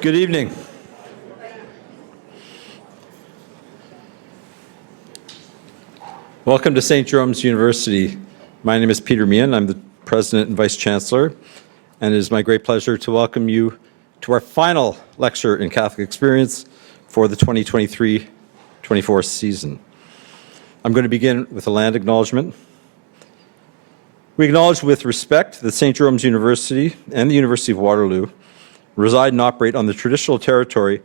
Good evening. Welcome to St. Jerome's University. My name is Peter Meehan. I'm the President and Vice Chancellor, and it is my great pleasure to welcome you to our final lecture in Catholic Experience for the 2023-24 season. I'm going to begin with a land acknowledgement. We acknowledge with respect that St. Jerome's University and the University of Waterloo reside and operate on the traditional territory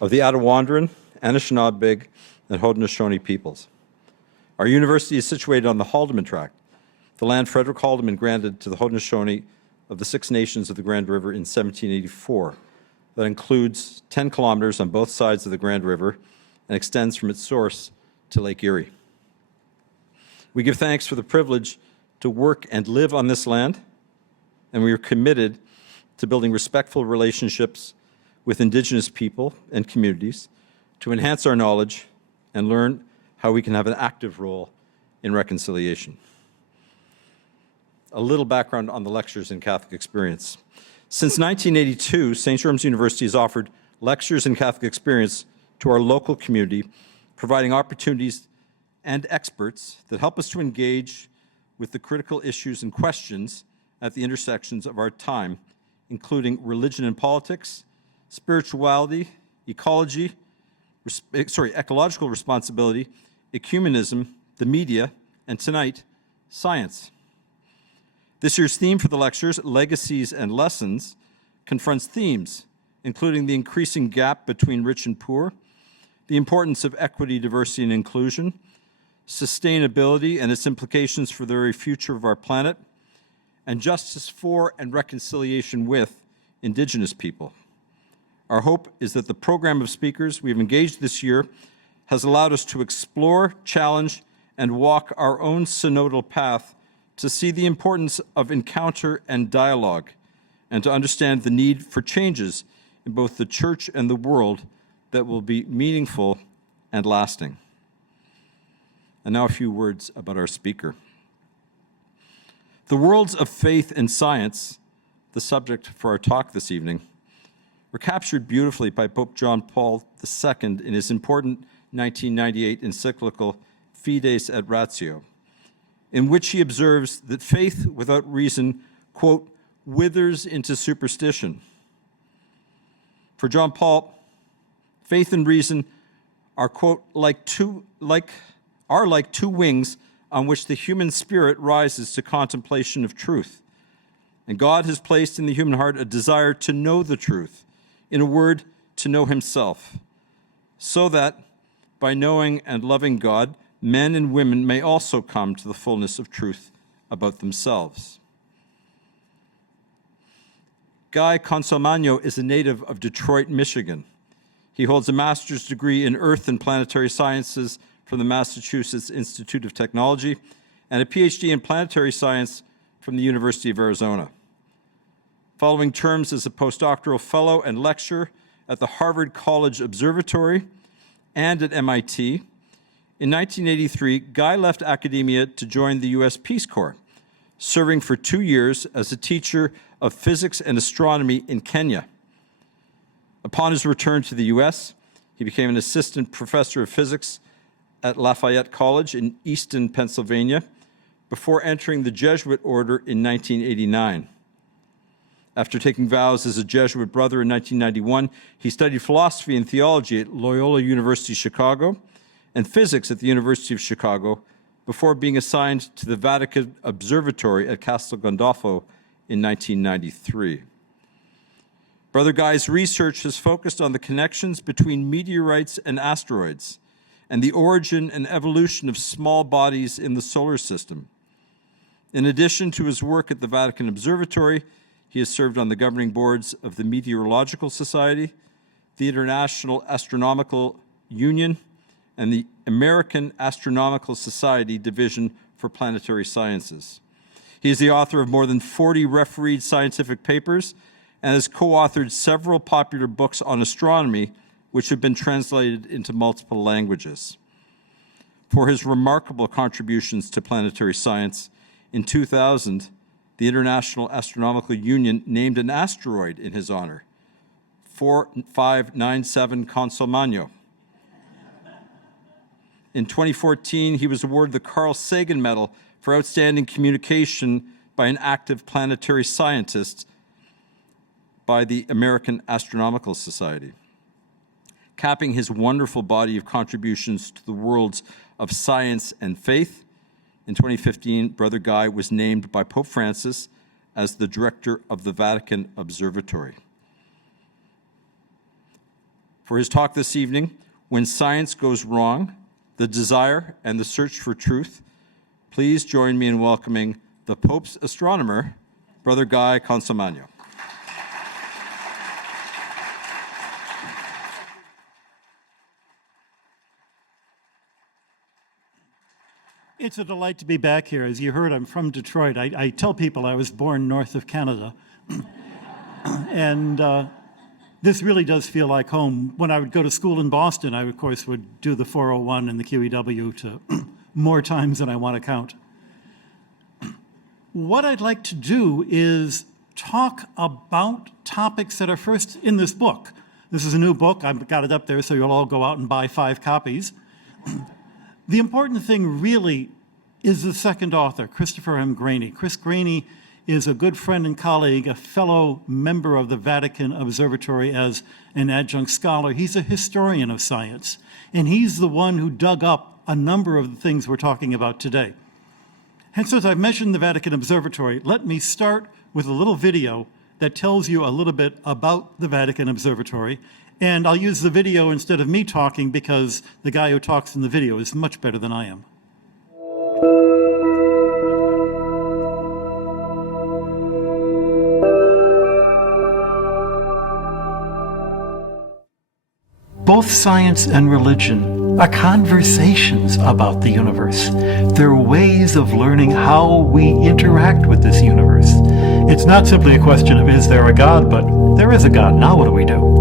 of the Attawandaron, Anishinaabeg, and Haudenosaunee peoples. Our university is situated on the Haldimand Tract, the land Frederick Haldimand granted to the Haudenosaunee of the Six Nations of the Grand River in 1784. That includes 10 kilometers on both sides of the Grand River and extends from its source to Lake Erie. We give thanks for the privilege to work and live on this land, and we are committed to building respectful relationships with Indigenous people and communities to enhance our knowledge and learn how we can have an active role in reconciliation. A little background on the lectures in Catholic Experience. Since 1982, St. Jerome's University has offered lectures in Catholic Experience to our local community, providing opportunities and experts that help us to engage with the critical issues and questions at the intersections of our time, including religion and politics, spirituality, ecological responsibility, ecumenism, the media, and tonight, science. This year's theme for the lectures, Legacies and Lessons, confronts themes, including the increasing gap between rich and poor, the importance of equity, diversity, and inclusion, sustainability and its implications for the very future of our planet, and justice for and reconciliation with Indigenous people. Our hope is that the program of speakers we've engaged this year has allowed us to explore, challenge, and walk our own synodal path to see the importance of encounter and dialogue, and to understand the need for changes in both the Church and the world that will be meaningful and lasting. And now a few words about our speaker. The worlds of faith and science, the subject for our talk this evening, were captured beautifully by Pope John Paul II in his important 1998 encyclical Fides et Ratio, in which he observes that faith without reason, quote, withers into superstition. For John Paul, faith and reason are, quote, like two wings on which the human spirit rises to contemplation of truth. And God has placed in the human heart a desire to know the truth, in a word, to know himself, so that by knowing and loving God, men and women may also come to the fullness of truth about themselves. Guy Consolmagno is a native of Detroit, Michigan. He holds a master's degree in Earth and Planetary Sciences from the Massachusetts Institute of Technology and a PhD in Planetary Science from the University of Arizona. Following terms as a postdoctoral fellow and lecturer at the Harvard College Observatory and at MIT, in 1983, Guy left academia to join the U.S. Peace Corps, serving for 2 years as a teacher of physics and astronomy in Kenya. Upon his return to the U.S., he became an assistant professor of physics at Lafayette College in Easton, Pennsylvania, before entering the Jesuit order in 1989. After taking vows as a Jesuit brother in 1991, he studied philosophy and theology at Loyola University Chicago and physics at the University of Chicago before being assigned to the Vatican Observatory at Castel Gandolfo in 1993. Brother Guy's research has focused on the connections between meteorites and asteroids and the origin and evolution of small bodies in the solar system. In addition to his work at the Vatican Observatory, he has served on the governing boards of the Meteoritical Society, the International Astronomical Union, and the American Astronomical Society Division for Planetary Sciences. He is the author of more than 40 refereed scientific papers and has co-authored several popular books on astronomy, which have been translated into multiple languages. For his remarkable contributions to planetary science, in 2000, the International Astronomical Union named an asteroid in his honor, 4597 Consolmagno. In 2014, he was awarded the Carl Sagan Medal for outstanding communication by an active planetary scientist by the American Astronomical Society. Capping his wonderful body of contributions to the worlds of science and faith, in 2015, Brother Guy was named by Pope Francis as the director of the Vatican Observatory. For his talk this evening, When Science Goes Wrong, the Desire and the Search for Truth, please join me in welcoming the Pope's astronomer, Brother Guy Consolmagno. It's a delight to be back here. As you heard, I'm from Detroit. I tell people I was born north of Canada. And this really does feel like home. When I would go to school in Boston, I, of course, would do the 401 and the QEW to more times than I want to count. What I'd like to do is talk about topics that are first in this book. This is a new book. I've got it up there, so you'll all go out and buy 5 copies. The important thing really is the second author, Christopher M. Graney. Chris Graney is a good friend and colleague, a fellow member of the Vatican Observatory as an adjunct scholar. He's a historian of science, and he's the one who dug up a number of the things we're talking about today. And since I've mentioned the Vatican Observatory, let me start with a little video that tells you a little bit about the Vatican Observatory. And I'll use the video instead of me talking because the guy who talks in the video is much better than I am. Both science and religion are conversations about the universe. They're ways of learning how we interact with this universe. It's not simply a question of, is there a God, but there is a God, now what do we do?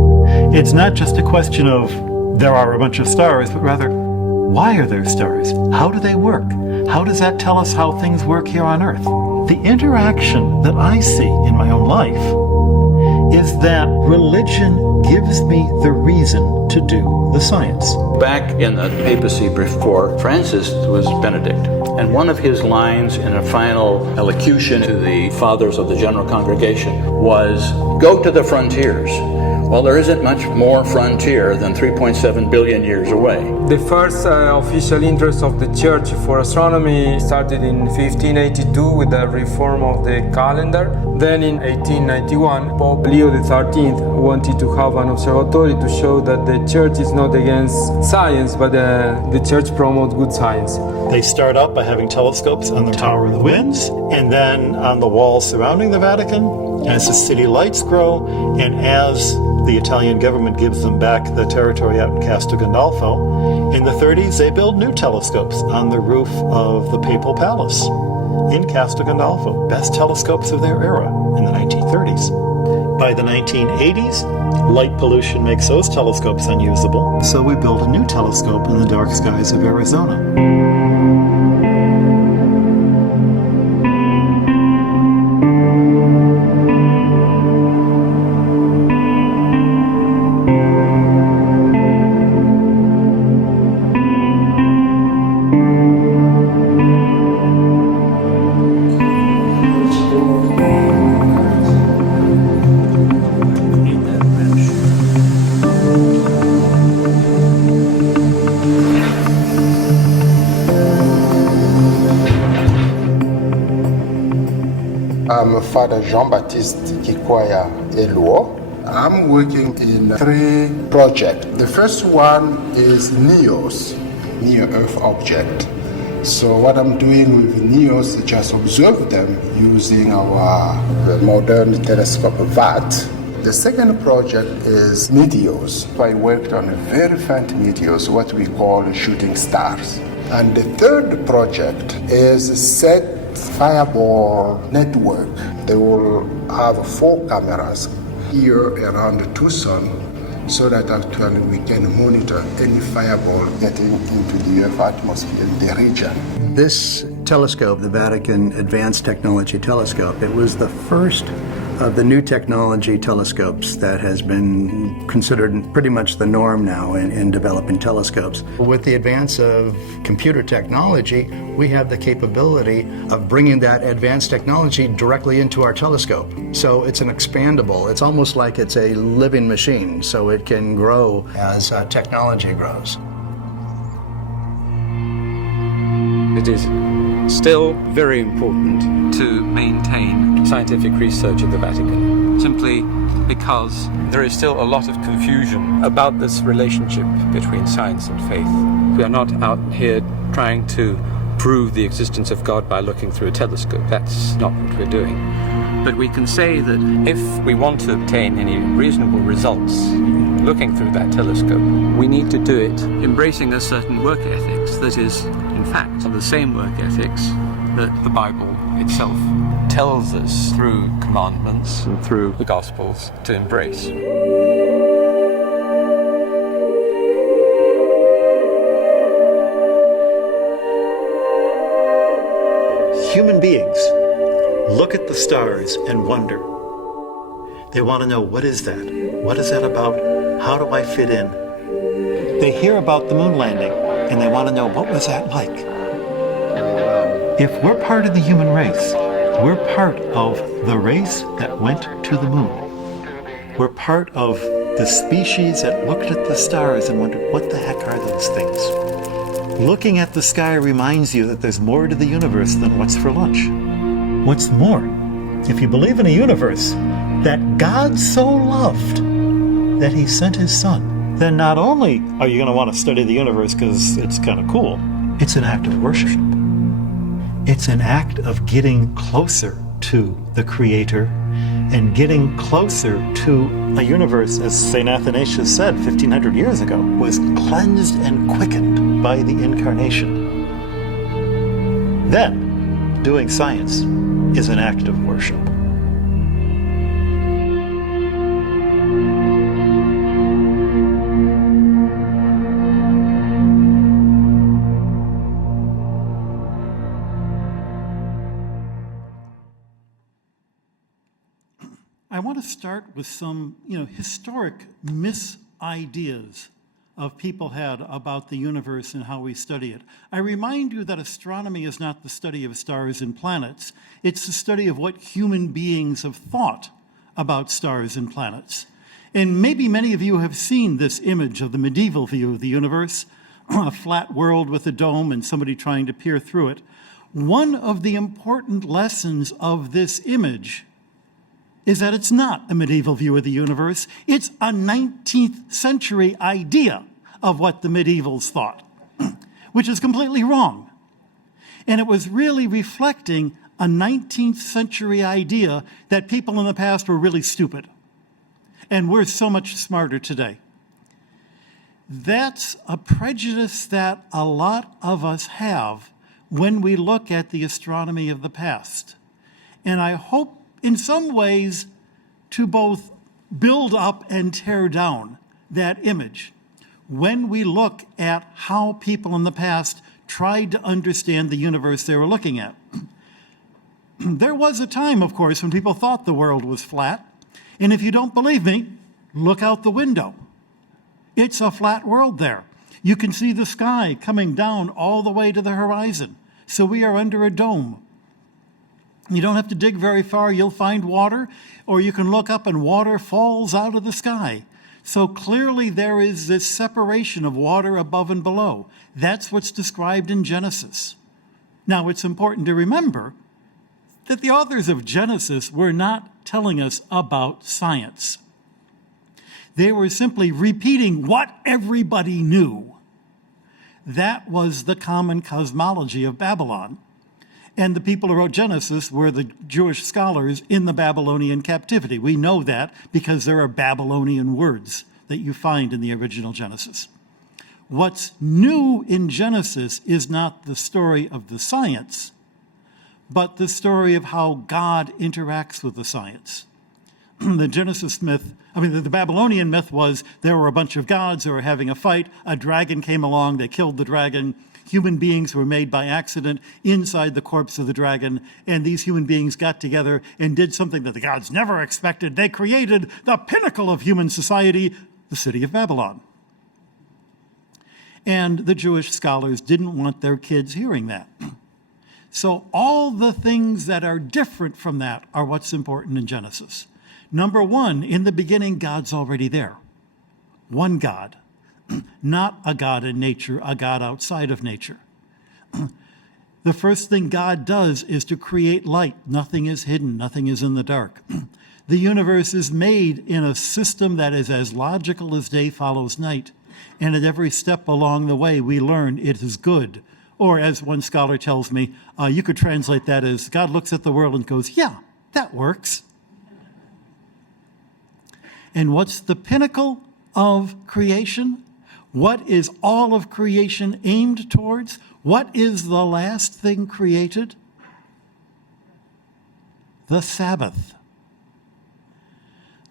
It's not just a question of, there are a bunch of stars, but rather, why are there stars? How do they work? How does that tell us how things work here on Earth? The interaction that I see in my own life is that religion gives me the reason to do the science. Back in the papacy before Francis was Benedict, and one of his lines in a final elocution to the fathers of the general congregation was, "Go to the frontiers." Well, there isn't much more frontier than 3.7 billion years away. The first official interest of the Church for astronomy started in 1582 with the reform of the calendar. Then in 1891, Pope Leo XIII wanted to have an observatory to show that the Church is not against science, but the Church promotes good science. They start out by having telescopes on the Tower of the Winds, and then on the walls surrounding the Vatican, as the city lights grow, and as the Italian government gives them back the territory out in Castel Gandolfo. In the 30s, they build new telescopes on the roof of the Papal Palace in Castel Gandolfo, best telescopes of their era in the 1930s. By the 1980s, light pollution makes those telescopes unusable, so we build a new telescope in the dark skies of Arizona. I'm Father Jean-Baptiste Kikwaya Eluo. I'm working in 3 projects. The first one is NEOS, Near Earth Object. So what I'm doing with NEOS is just observe them using our modern telescope VAT. The second project is meteors. I worked on very faint meteors, what we call shooting stars. And the third project is set fireball network. They will have 4 cameras here around Tucson so that actually we can monitor any fireball getting into the Earth atmosphere in the region. This telescope, the Vatican Advanced Technology Telescope, it was the first of the new technology telescopes that has been considered pretty much the norm now in developing telescopes. With the advance of computer technology, we have the capability of bringing that advanced technology directly into our telescope. So it's an expandable, it's almost like it's a living machine, so it can grow as technology grows. It is still very important to maintain scientific research at the Vatican, simply because there is still a lot of confusion about this relationship between science and faith. We are not out here trying to prove the existence of God by looking through a telescope. That's not what we're doing. But we can say that if we want to obtain any reasonable results looking through that telescope, we need to do it embracing a certain work ethics that is, in fact, the same work ethics that the Bible itself tells us through commandments and through the Gospels to embrace. Human beings look at the stars and wonder. They want to know, what is that? What is that about? How do I fit in? They hear about the moon landing and they want to know, what was that like? If we're part of the human race, we're part of the race that went to the moon. We're part of the species that looked at the stars and wondered, what the heck are those things? Looking at the sky reminds you that there's more to the universe than what's for lunch. What's more, if you believe in a universe that God so loved that he sent his son, then not only are you going to want to study the universe because it's kind of cool, it's an act of worship. It's an act of getting closer to the Creator and getting closer to a universe, as St. Athanasius said 1,500 years ago, was cleansed and quickened by the Incarnation. Then, doing science is an act of worship. I want to start with some, historic mis-ideas of people had about the universe and how we study it. I remind you that astronomy is not the study of stars and planets. It's the study of what human beings have thought about stars and planets. And maybe many of you have seen this image of the medieval view of the universe, a flat world with a dome and somebody trying to peer through it. One of the important lessons of this image is that it's not a medieval view of the universe. It's a 19th century idea of what the medievals thought, which is completely wrong. And it was really reflecting a 19th century idea that people in the past were really stupid. And we're so much smarter today. That's a prejudice that a lot of us have when we look at the astronomy of the past. And I hope in some ways to both build up and tear down that image when we look at how people in the past tried to understand the universe they were looking at. There was a time, of course, when people thought the world was flat. And if you don't believe me, look out the window. It's a flat world there. You can see the sky coming down all the way to the horizon. So we are under a dome. You don't have to dig very far, you'll find water, or you can look up and water falls out of the sky. So clearly there is this separation of water above and below. That's what's described in Genesis. Now, it's important to remember that the authors of Genesis were not telling us about science. They were simply repeating what everybody knew. That was the common cosmology of Babylon. And the people who wrote Genesis were the Jewish scholars in the Babylonian captivity. We know that because there are Babylonian words that you find in the original Genesis. What's new in Genesis is not the story of the science, but the story of how God interacts with the science. The Genesis myth, the Babylonian myth was there were a bunch of gods who were having a fight, a dragon came along, they killed the dragon, human beings were made by accident inside the corpse of the dragon, and these human beings got together and did something that the gods never expected. They created the pinnacle of human society, the city of Babylon. And the Jewish scholars didn't want their kids hearing that. So all the things that are different from that are what's important in Genesis. Number one, in the beginning, God's already there. One God, not a God in nature, a God outside of nature. The first thing God does is to create light. Nothing is hidden, nothing is in the dark. The universe is made in a system that is as logical as day follows night. And at every step along the way, we learn it is good. Or as one scholar tells me, you could translate that as God looks at the world and goes, yeah, that works. And what's the pinnacle of creation? What is all of creation aimed towards? What is the last thing created? The Sabbath.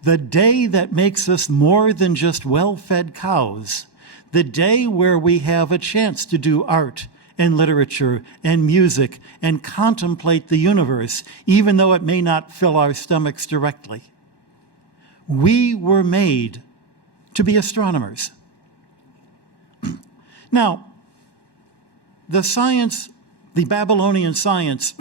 The day that makes us more than just well-fed cows. The day where we have a chance to do art and literature and music and contemplate the universe, even though it may not fill our stomachs directly. We were made to be astronomers. Now, the Babylonian science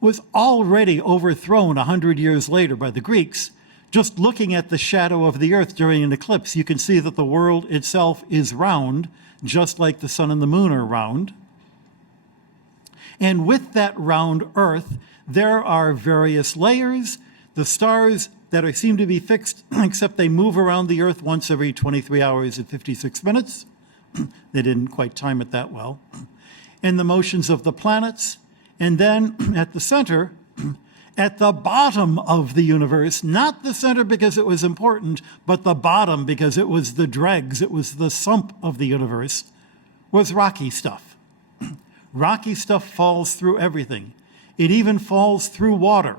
was already overthrown 100 years later by the Greeks. Just looking at the shadow of the earth during an eclipse, you can see that the world itself is round, just like the sun and the moon are round. And with that round earth, there are various layers. The stars that seem to be fixed, except they move around the earth once every 23 hours and 56 minutes. They didn't quite time it that well. And the motions of the planets. And then at the center, at the bottom of the universe, not the center because it was important, but the bottom because it was the dregs, it was the sump of the universe, was rocky stuff. Rocky stuff falls through everything. It even falls through water.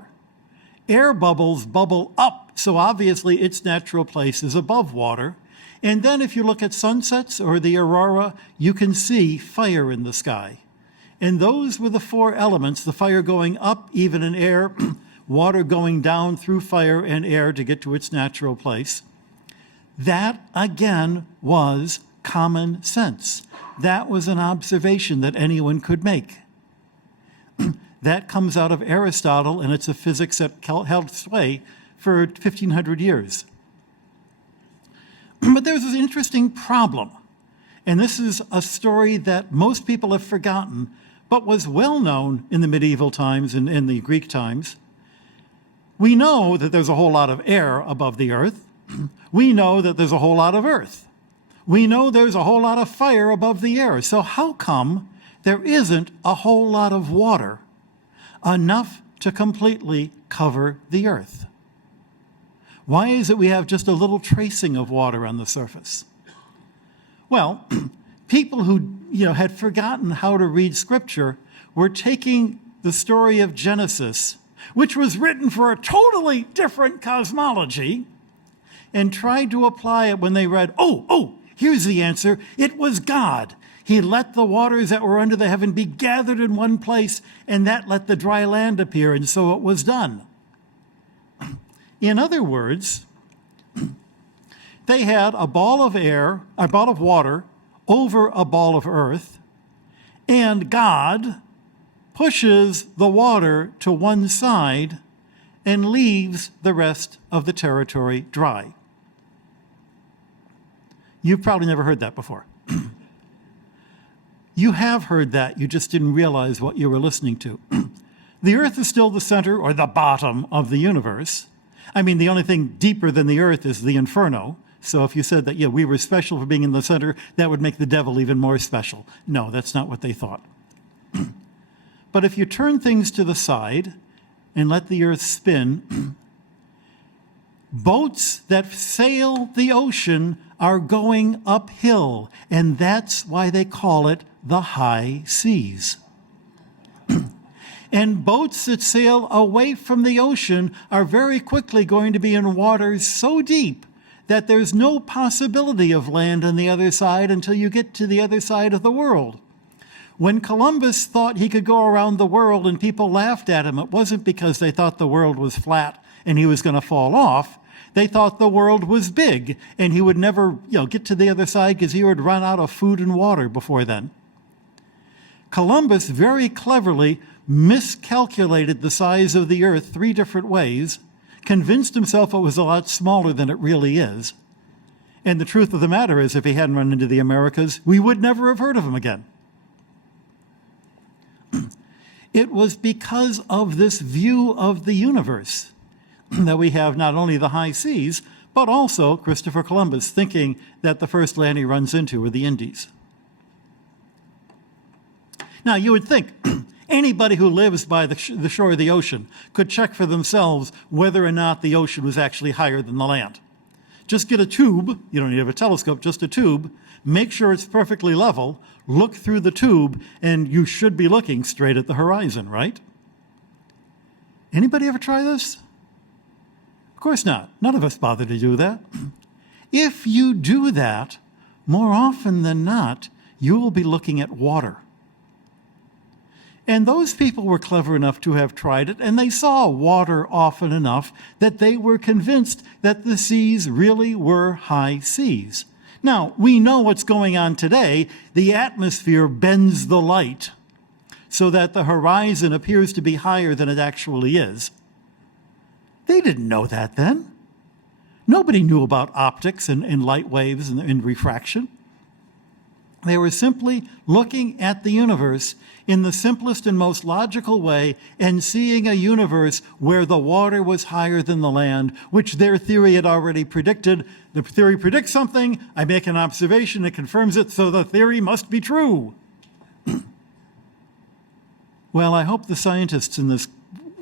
Air bubbles bubble up, so obviously its natural place is above water. And then if you look at sunsets or the aurora, you can see fire in the sky. And those were the four elements, the fire going up, even in air, water going down through fire and air to get to its natural place. That, again, was common sense. That was an observation that anyone could make. That comes out of Aristotle, and it's a physics that held sway for 1,500 years. But there's this interesting problem, and this is a story that most people have forgotten, but was well known in the medieval times and in the Greek times. We know that there's a whole lot of air above the earth. We know that there's a whole lot of earth. We know there's a whole lot of fire above the air. So how come there isn't a whole lot of water, enough to completely cover the earth? Why is it we have just a little tracing of water on the surface? Well, people who had forgotten how to read Scripture were taking the story of Genesis, which was written for a totally different cosmology, and tried to apply it when they read, here's the answer. It was God. He let the waters that were under the heaven be gathered in one place, and that let the dry land appear, and so it was done. In other words, they had a ball of water over a ball of earth, and God pushes the water to one side and leaves the rest of the territory dry. You've probably never heard that before. You have heard that, you just didn't realize what you were listening to. The earth is still the center or the bottom of the universe. I mean, the only thing deeper than the earth is the inferno. So if you said that, we were special for being in the center, that would make the devil even more special. No, that's not what they thought. But if you turn things to the side and let the earth spin, boats that sail the ocean are going uphill, and that's why they call it the high seas. And boats that sail away from the ocean are very quickly going to be in waters so deep that there's no possibility of land on the other side until you get to the other side of the world. When Columbus thought he could go around the world and people laughed at him, it wasn't because they thought the world was flat and he was going to fall off. They thought the world was big and he would never, get to the other side because he would run out of food and water before then. Columbus very cleverly miscalculated the size of the Earth 3 different ways, convinced himself it was a lot smaller than it really is. And the truth of the matter is, if he hadn't run into the Americas, we would never have heard of him again. It was because of this view of the universe that we have not only the high seas, but also Christopher Columbus thinking that the first land he runs into are the Indies. Now, you would think anybody who lives by the shore of the ocean could check for themselves whether or not the ocean was actually higher than the land. Just get a tube, you don't need to have a telescope, just a tube, make sure it's perfectly level, look through the tube, and you should be looking straight at the horizon, right? Anybody ever try this? Of course not. None of us bother to do that. If you do that, more often than not, you will be looking at water. And those people were clever enough to have tried it, and they saw water often enough that they were convinced that the seas really were high seas. Now, we know what's going on today. The atmosphere bends the light so that the horizon appears to be higher than it actually is. They didn't know that then. Nobody knew about optics and light waves and refraction. They were simply looking at the universe in the simplest and most logical way and seeing a universe where the water was higher than the land, which their theory had already predicted. The theory predicts something, I make an observation, it confirms it, so the theory must be true. Well, I hope the scientists in this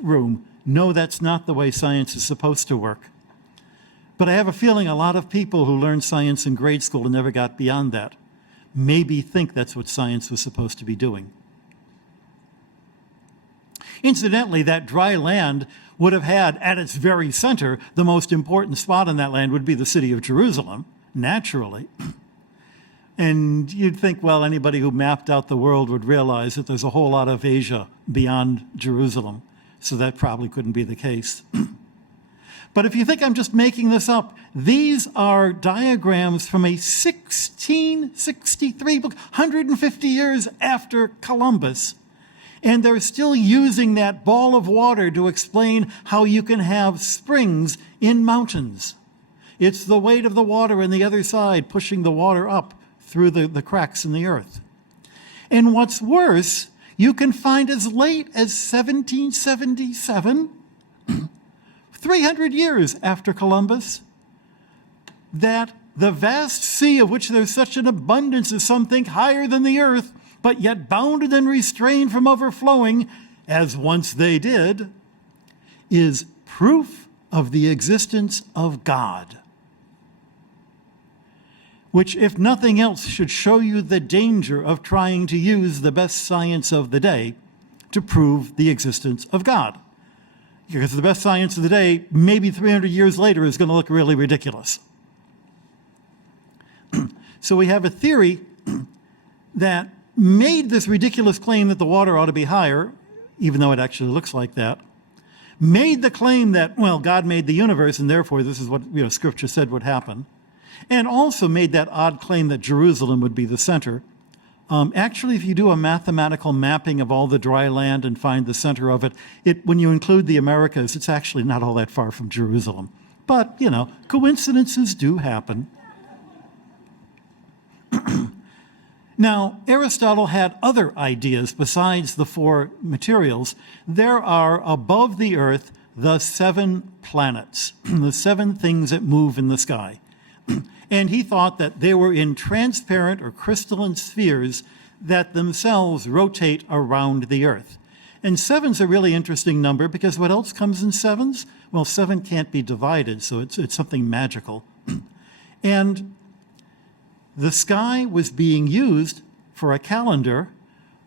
room know that's not the way science is supposed to work. But I have a feeling a lot of people who learned science in grade school and never got beyond that maybe think that's what science was supposed to be doing. Incidentally, that dry land would have had at its very center, the most important spot on that land would be the city of Jerusalem, naturally. And you'd think, well, anybody who mapped out the world would realize that there's a whole lot of Asia beyond Jerusalem, so that probably couldn't be the case. But if you think I'm just making this up, these are diagrams from a 1663 book, 150 years after Columbus. And they're still using that ball of water to explain how you can have springs in mountains. It's the weight of the water on the other side pushing the water up through the cracks in the earth. And what's worse, you can find as late as 1777, 300 years after Columbus, that the vast sea, of which there's such an abundance, is some think higher than the earth, but yet bounded and restrained from overflowing, as once they did, is proof of the existence of God. Which, if nothing else, should show you the danger of trying to use the best science of the day to prove the existence of God. Because the best science of the day, maybe 300 years later, is going to look really ridiculous. So we have a theory that made this ridiculous claim that the water ought to be higher, even though it actually looks like that, made the claim that, well, God made the universe, and therefore this is what Scripture said would happen, and also made that odd claim that Jerusalem would be the center. Actually, if you do a mathematical mapping of all the dry land and find the center of it, when you include the Americas, it's actually not all that far from Jerusalem. But, coincidences do happen. Now, Aristotle had other ideas besides the 4 materials. There are above the earth the 7 planets, the 7 things that move in the sky. And he thought that they were in transparent or crystalline spheres that themselves rotate around the earth. And 7's a really interesting number because what else comes in 7s? Well, 7 can't be divided, so it's something magical. And the sky was being used for a calendar.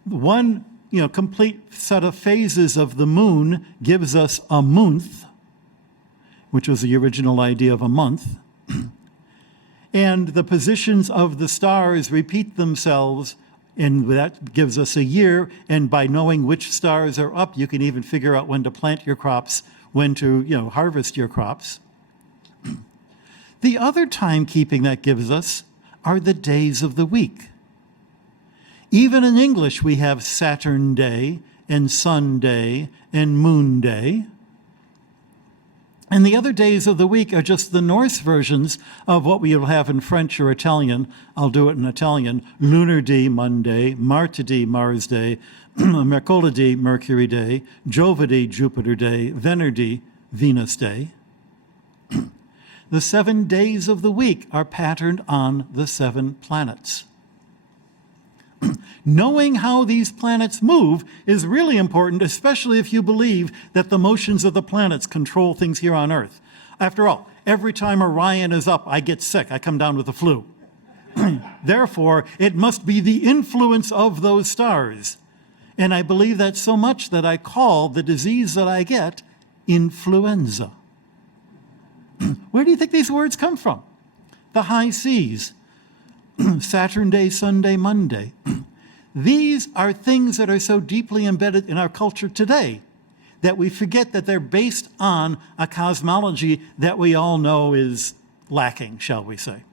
One, complete set of phases of the moon gives us a month, which was the original idea of a month. And the positions of the stars repeat themselves And that gives us a year, and by knowing which stars are up, you can even figure out when to plant your crops, when to harvest your crops. The other timekeeping that gives us are the days of the week. Even in English, we have Saturn Day and Sun Day and Moon Day. And the other days of the week are just the Norse versions of what we will have in French or Italian. I'll do it in Italian. Lunardi, Monday, Martedì, Mars Day, Mercoledì, Mercury Day, Giovedì, Jupiter Day, Venerdì, Venus Day. The 7 days of the week are patterned on the 7 planets. Knowing how these planets move is really important, especially if you believe that the motions of the planets control things here on Earth. After all, every time Orion is up, I get sick. I come down with the flu. Therefore, it must be the influence of those stars. And I believe that so much that I call the disease that I get influenza. Where do you think these words come from? The high seas. Saturn Day, Sunday, Monday. These are things that are so deeply embedded in our culture today that we forget that they're based on a cosmology that we all know is lacking, shall we say.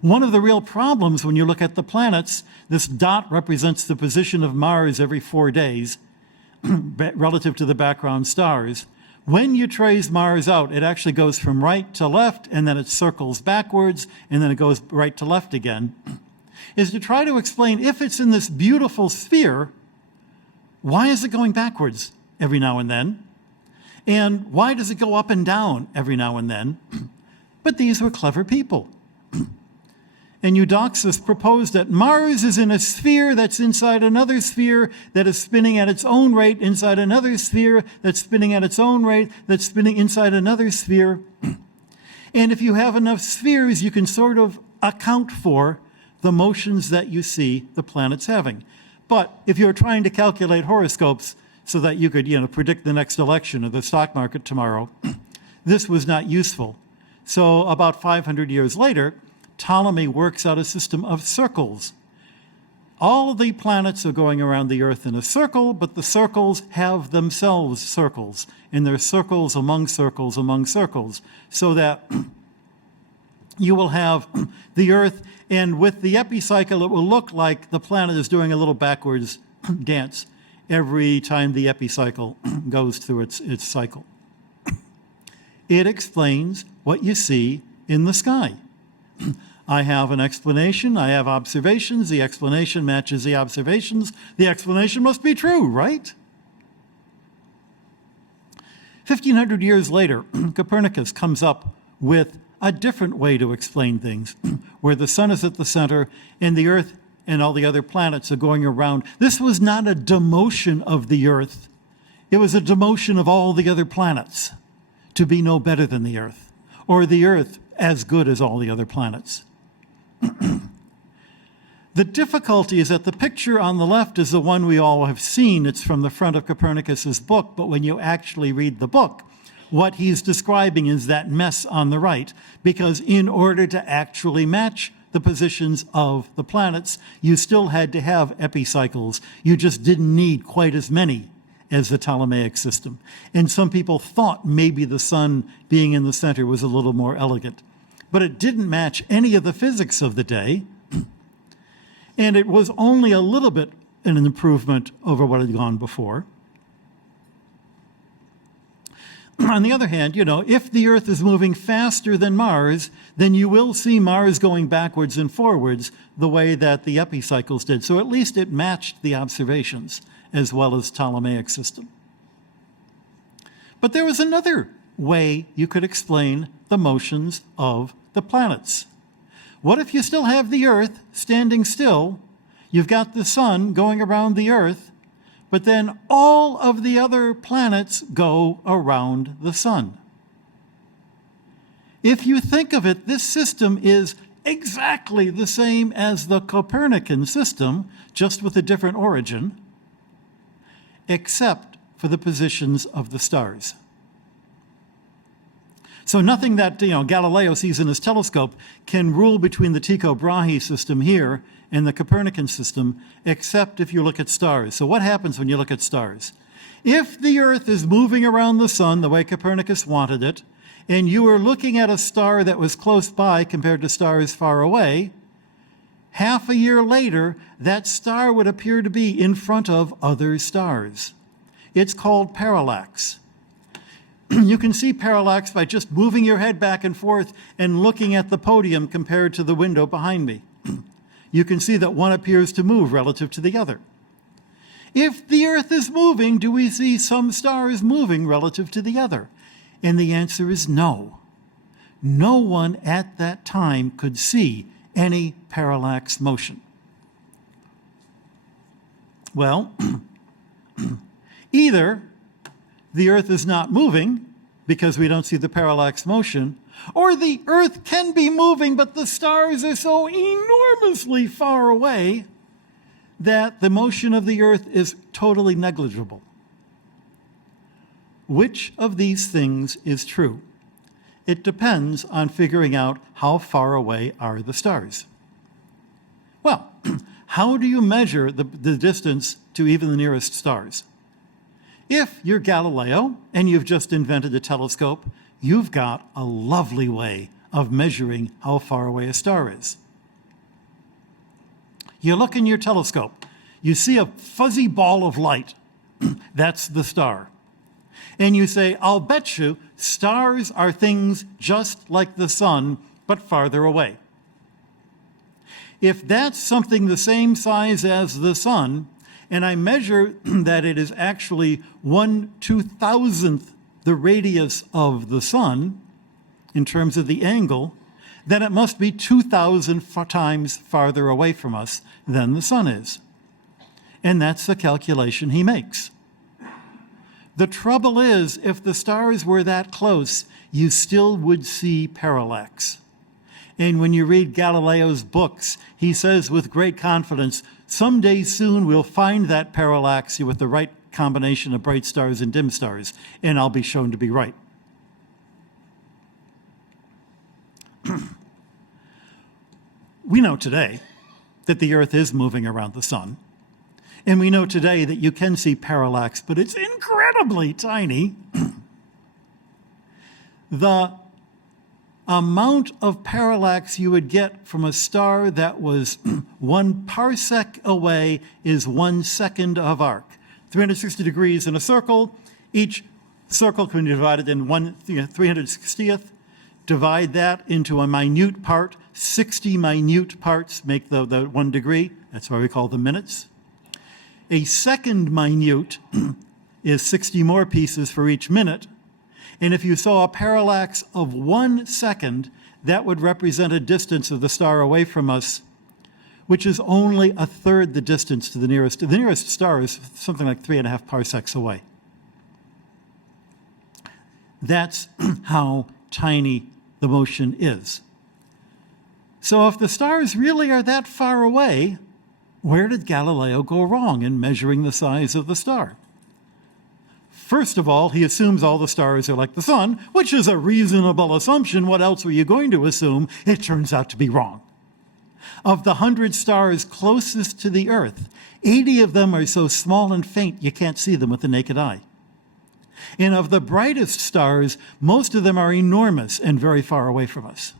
One of the real problems when you look at the planets, this dot represents the position of Mars every 4 days relative to the background stars. When you trace Mars out, it actually goes from right to left, and then it circles backwards, and then it goes right to left again, is to try to explain, if it's in this beautiful sphere, why is it going backwards every now and then? And why does it go up and down every now and then? But these were clever people. And Eudoxus proposed that Mars is in a sphere that's inside another sphere that is spinning at its own rate inside another sphere that's spinning at its own rate that's spinning inside another sphere. And if you have enough spheres, you can sort of account for the motions that you see the planets having. But if you're trying to calculate horoscopes so that you could, predict the next election or the stock market tomorrow, this was not useful. So about 500 years later, Ptolemy works out a system of circles. All of the planets are going around the Earth in a circle, but the circles have themselves circles, and they're circles among circles among circles, so that you will have the Earth, and with the epicycle, it will look like the planet is doing a little backwards dance every time the epicycle goes through its cycle. It explains what you see in the sky. I have an explanation, I have observations, the explanation matches the observations, the explanation must be true, right? 1,500 years later, Copernicus comes up with a different way to explain things, where the sun is at the center and the Earth and all the other planets are going around. This was not a demotion of the Earth, it was a demotion of all the other planets to be no better than the Earth, or the Earth as good as all the other planets. The difficulty is that the picture on the left is the one we all have seen. It's from the front of Copernicus's book, but when you actually read the book, what he's describing is that mess on the right, because in order to actually match the positions of the planets, you still had to have epicycles. You just didn't need quite as many as the Ptolemaic system. And some people thought maybe the sun being in the center was a little more elegant. But it didn't match any of the physics of the day. And it was only a little bit an improvement over what had gone before. On the other hand, if the Earth is moving faster than Mars, then you will see Mars going backwards and forwards the way that the epicycles did. So at least it matched the observations as well as Ptolemaic system. But there was another way you could explain the motions of the planets. What if you still have the Earth standing still, you've got the sun going around the Earth, but then all of the other planets go around the sun? If you think of it, this system is exactly the same as the Copernican system, just with a different origin, except for the positions of the stars. So nothing that Galileo sees in his telescope can rule between the Tycho Brahe system here and the Copernican system, except if you look at stars. So what happens when you look at stars? If the Earth is moving around the sun the way Copernicus wanted it, and you were looking at a star that was close by compared to stars far away, half a year later, that star would appear to be in front of other stars. It's called parallax. You can see parallax by just moving your head back and forth and looking at the podium compared to the window behind me. You can see that one appears to move relative to the other. If the Earth is moving, do we see some stars moving relative to the other? And the answer is no. No one at that time could see any parallax motion. Well, either the Earth is not moving because we don't see the parallax motion, or the Earth can be moving, but the stars are so enormously far away that the motion of the Earth is totally negligible. Which of these things is true? It depends on figuring out how far away are the stars. Well, how do you measure the distance to even the nearest stars? If you're Galileo and you've just invented a telescope, you've got a lovely way of measuring how far away a star is. You look in your telescope, you see a fuzzy ball of light. That's the star. And you say, I'll bet you stars are things just like the sun, but farther away. If that's something the same size as the sun, and I measure that it is actually 1/2000th the radius of the sun in terms of the angle, then it must be 2,000 times farther away from us than the sun is. And that's the calculation he makes. The trouble is, if the stars were that close, you still would see parallax. And when you read Galileo's books, he says with great confidence, someday soon we'll find that parallax with the right combination of bright stars and dim stars, and I'll be shown to be right. We know today that the Earth is moving around the sun. And we know today that you can see parallax, but it's incredibly tiny. The amount of parallax you would get from a star that was 1 parsec away is 1 second of arc. 360 degrees in a circle. Each circle can be divided in 360th. Divide that into a minute part. 60 minute parts make the 1 degree. That's why we call them minutes. A second minute is 60 more pieces for each minute. And if you saw a parallax of 1 second, that would represent a distance of the star away from us, which is only a third the distance to the nearest. The nearest star is something like 3.5 parsecs away. That's how tiny the motion is. So if the stars really are that far away, where did Galileo go wrong in measuring the size of the star? First of all, he assumes all the stars are like the sun, which is a reasonable assumption. What else were you going to assume? It turns out to be wrong. Of the 100 stars closest to the Earth, 80 of them are so small and faint you can't see them with the naked eye. And of the brightest stars, most of them are enormous and very far away from us.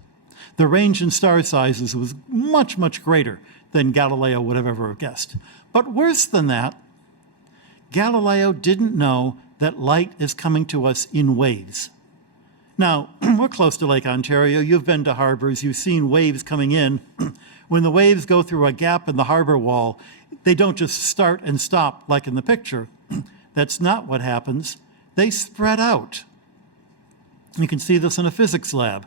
The range in star sizes was much, much greater than Galileo would have ever guessed. But worse than that, Galileo didn't know that light is coming to us in waves. Now, we're close to Lake Ontario. You've been to harbors. You've seen waves coming in. When the waves go through a gap in the harbor wall, they don't just start and stop like in the picture. That's not what happens. They spread out. You can see this in a physics lab.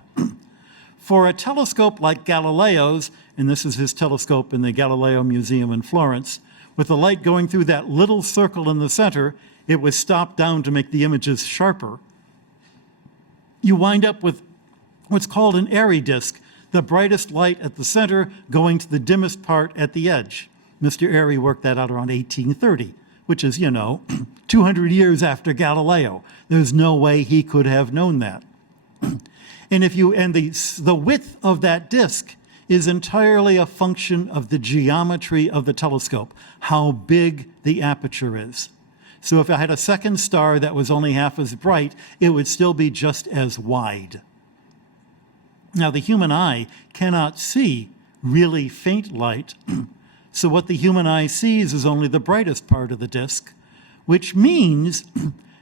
For a telescope like Galileo's, and this is his telescope in the Galileo Museum in Florence, with the light going through that little circle in the center, it was stopped down to make the images sharper. You wind up with what's called an Airy disk, the brightest light at the center going to the dimmest part at the edge. Mr. Airy worked that out around 1830, which is, 200 years after Galileo. There's no way he could have known that. And the width of that disk is entirely a function of the geometry of the telescope, how big the aperture is. So if I had a second star that was only half as bright, it would still be just as wide. Now, the human eye cannot see really faint light, so what the human eye sees is only the brightest part of the disk, which means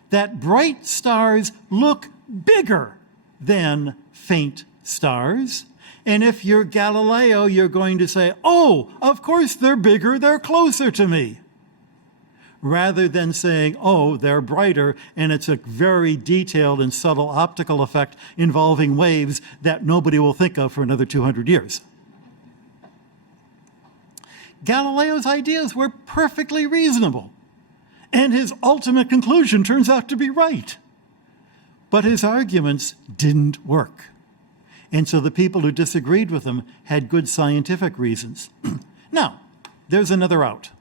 that bright stars look bigger than faint stars. And if you're Galileo, you're going to say, oh, of course they're bigger, they're closer to me. Rather than saying, oh, they're brighter, and it's a very detailed and subtle optical effect involving waves that nobody will think of for another 200 years. Galileo's ideas were perfectly reasonable, and his ultimate conclusion turns out to be right. But his arguments didn't work. And so the people who disagreed with him had good scientific reasons. Now, there's another out.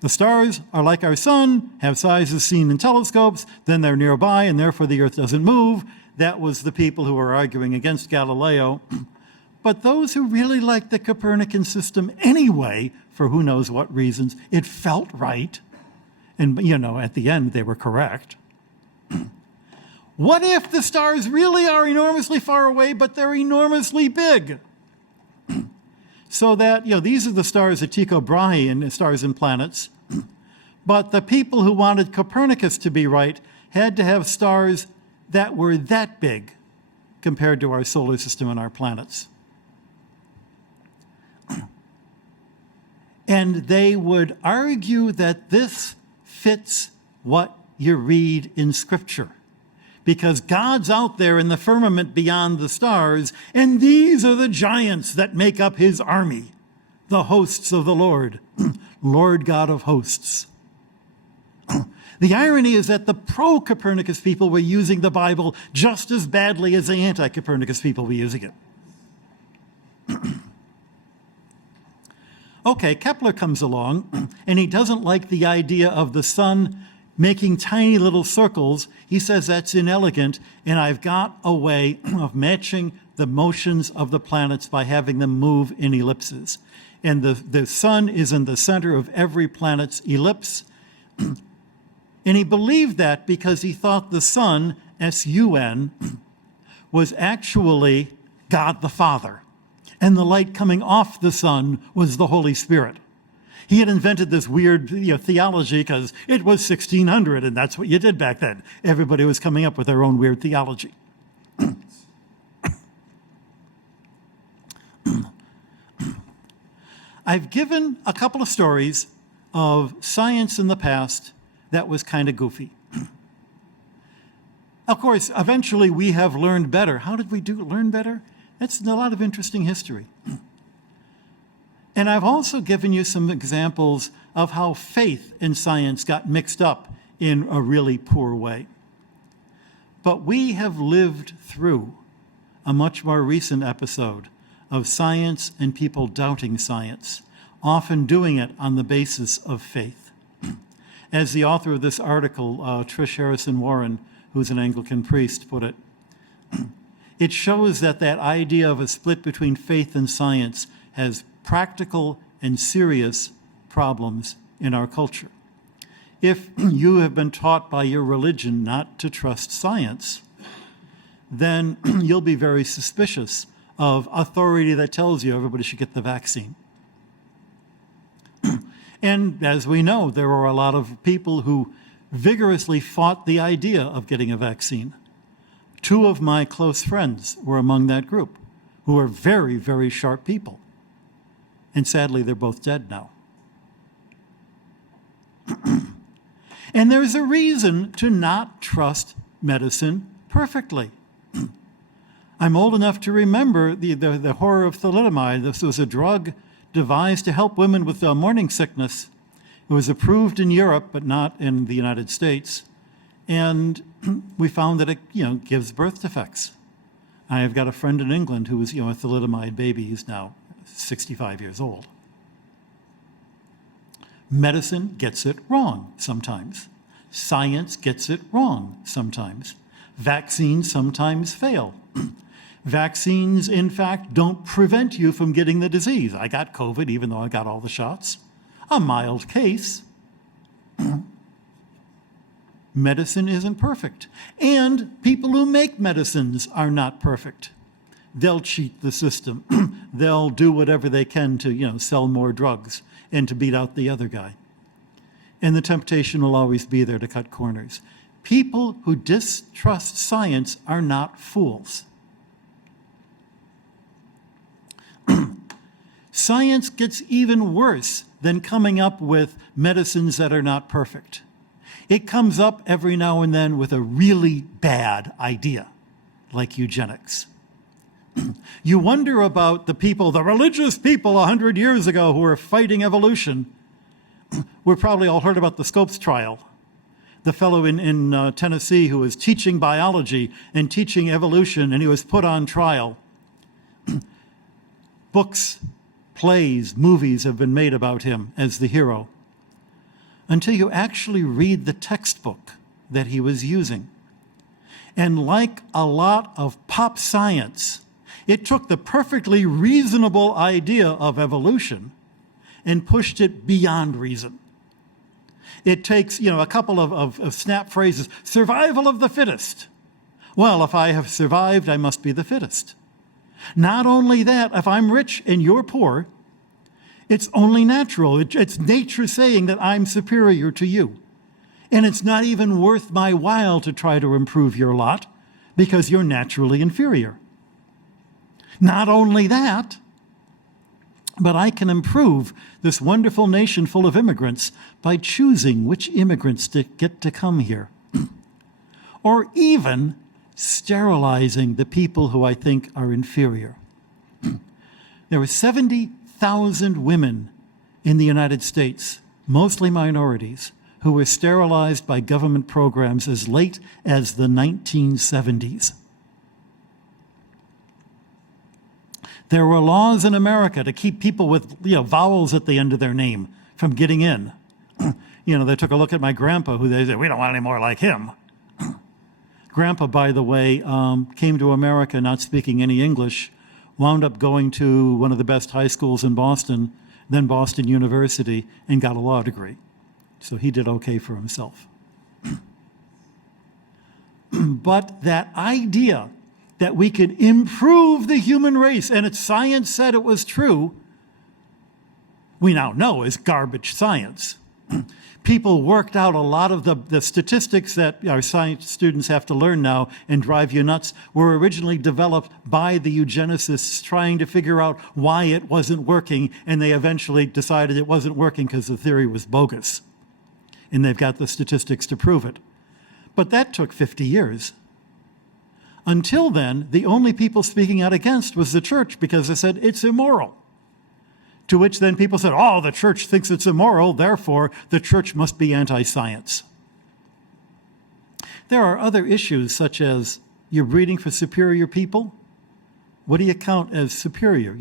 The stars are like our sun, have sizes seen in telescopes, then they're nearby, and therefore the Earth doesn't move. That was the people who were arguing against Galileo. But those who really liked the Copernican system anyway, for who knows what reasons, it felt right. And, at the end, they were correct. What if the stars really are enormously far away, but they're enormously big? So that, these are the stars at Tycho Brahe and stars and planets. But the people who wanted Copernicus to be right had to have stars that were that big compared to our solar system and our planets. And they would argue that this fits what you read in Scripture. Because God's out there in the firmament beyond the stars, and these are the giants that make up his army, the hosts of the Lord, Lord God of hosts. The irony is that the pro-Copernicus people were using the Bible just as badly as the anti-Copernicus people were using it. Okay, Kepler comes along, and he doesn't like the idea of the sun making tiny little circles. He says that's inelegant, and I've got a way of matching the motions of the planets by having them move in ellipses. And the sun is in the center of every planet's ellipse. And he believed that because he thought the sun, S-U-N, was actually God the Father. And the light coming off the sun was the Holy Spirit. He had invented this weird theology because it was 1600, and that's what you did back then. Everybody was coming up with their own weird theology. I've given a couple of stories of science in the past that was kind of goofy. Of course, eventually we have learned better. How did we learn better? That's a lot of interesting history. And I've also given you some examples of how faith and science got mixed up in a really poor way. But we have lived through a much more recent episode of science and people doubting science, often doing it on the basis of faith. As the author of this article, Trish Harrison Warren, who's an Anglican priest, put it, it shows that idea of a split between faith and science has practical and serious problems in our culture. If you have been taught by your religion not to trust science, then you'll be very suspicious of authority that tells you everybody should get the vaccine. And as we know, there are a lot of people who vigorously fought the idea of getting a vaccine. 2 of my close friends were among that group, who are very, very sharp people. And sadly, they're both dead now. And there's a reason to not trust medicine perfectly. I'm old enough to remember the horror of thalidomide. This was a drug devised to help women with morning sickness. It was approved in Europe, but not in the United States. And we found that it gives birth defects. I have got a friend in England who was a thalidomide baby. He's now 65 years old. Medicine gets it wrong sometimes. Science gets it wrong sometimes. Vaccines sometimes fail. Vaccines, in fact, don't prevent you from getting the disease. I got COVID even though I got all the shots. A mild case. Medicine isn't perfect. And people who make medicines are not perfect. They'll cheat the system. They'll do whatever they can to, sell more drugs and to beat out the other guy. And the temptation will always be there to cut corners. People who distrust science are not fools. Science gets even worse than coming up with medicines that are not perfect. It comes up every now and then with a really bad idea, like eugenics. You wonder about the people, the religious people 100 years ago who were fighting evolution. We've probably all heard about the Scopes trial. The fellow in Tennessee who was teaching biology and teaching evolution, and he was put on trial. Books, plays, movies have been made about him as the hero, until you actually read the textbook that he was using. And like a lot of pop science, it took the perfectly reasonable idea of evolution and pushed it beyond reason. It takes, a couple of snap phrases. Survival of the fittest. Well, if I have survived, I must be the fittest. Not only that, if I'm rich and you're poor, it's only natural. It's nature saying that I'm superior to you. And it's not even worth my while to try to improve your lot because you're naturally inferior. Not only that, but I can improve this wonderful nation full of immigrants by choosing which immigrants to get to come here. Or even sterilizing the people who I think are inferior. There were 70,000 women in the United States, mostly minorities, who were sterilized by government programs as late as the 1970s. There were laws in America to keep people with vowels at the end of their name from getting in. They took a look at my grandpa, who they said, we don't want any more like him. Grandpa, by the way, came to America not speaking any English, wound up going to one of the best high schools in Boston, then Boston University, and got a law degree. So he did okay for himself. But that idea that we could improve the human race, and science said it was true, we now know is garbage science. People worked out a lot of the statistics that our science students have to learn now and drive you nuts were originally developed by the eugenicists trying to figure out why it wasn't working, and they eventually decided it wasn't working because the theory was bogus. And they've got the statistics to prove it. But that took 50 years. Until then, the only people speaking out against was the church because they said it's immoral. To which then people said, oh, the church thinks it's immoral, therefore the church must be anti-science. There are other issues such as you're breeding for superior people. What do you count as superior?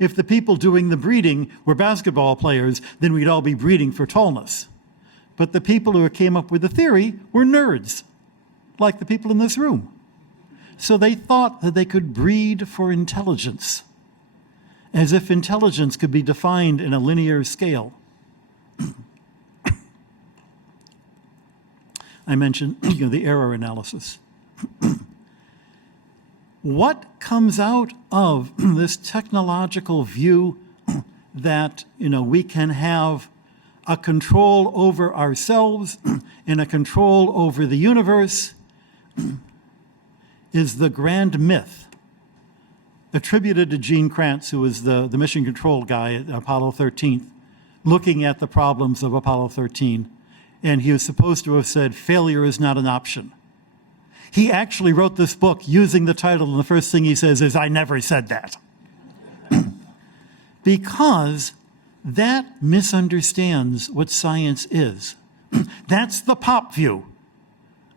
If the people doing the breeding were basketball players, then we'd all be breeding for tallness. But the people who came up with the theory were nerds, like the people in this room. So they thought that they could breed for intelligence, as if intelligence could be defined in a linear scale. I mentioned the error analysis. What comes out of this technological view that we can have a control over ourselves and a control over the universe is the grand myth attributed to Gene Kranz, who was the mission control guy at Apollo 13, looking at the problems of Apollo 13. And he was supposed to have said, failure is not an option. He actually wrote this book using the title, and the first thing he says is, I never said that. Because that misunderstands what science is. That's the pop view.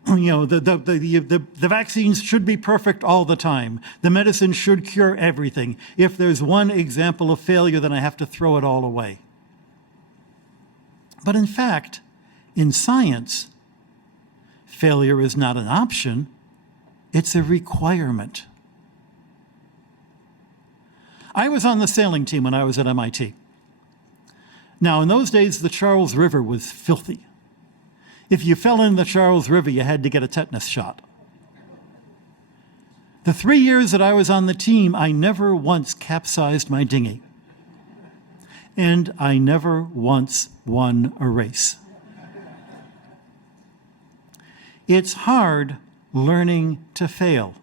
The vaccines should be perfect all the time. The medicine should cure everything. If there's one example of failure, then I have to throw it all away. But in fact, in science, failure is not an option, It's a requirement. I was on the sailing team when I was at MIT. Now, in those days, the Charles River was filthy. If you fell in the Charles River, you had to get a tetanus shot. The 3 years that I was on the team, I never once capsized my dinghy. And I never once won a race. It's hard learning to fail.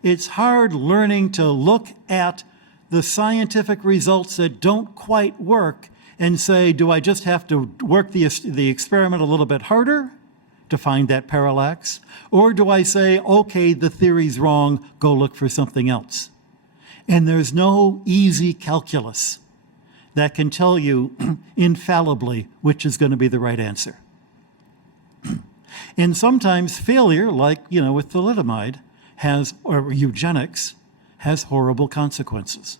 It's hard learning to look at the scientific results that don't quite work and say, do I just have to work the experiment a little bit harder to find that parallax? Or do I say, okay, the theory's wrong, go look for something else? And there's no easy calculus that can tell you infallibly which is going to be the right answer. And sometimes failure, like, with thalidomide, or eugenics, has horrible consequences.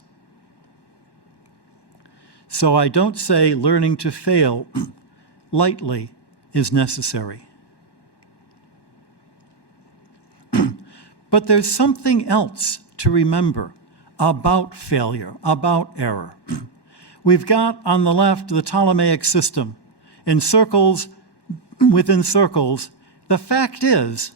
So I don't say learning to fail lightly is necessary. But there's something else to remember about failure, about error. We've got on the left the Ptolemaic system, in circles within circles. The fact is,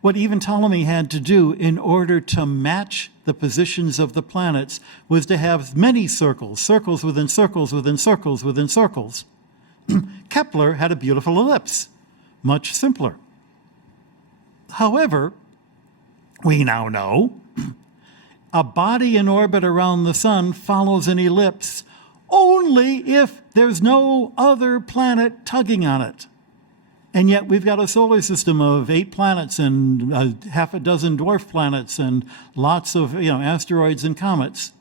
what even Ptolemy had to do in order to match the positions of the planets was to have many circles, circles within circles within circles within circles. Kepler had a beautiful ellipse, much simpler. However, we now know a body in orbit around the sun follows an ellipse only if there's no other planet tugging on it. And yet we've got a solar system of 8 planets and half a dozen dwarf planets and lots of asteroids and comets.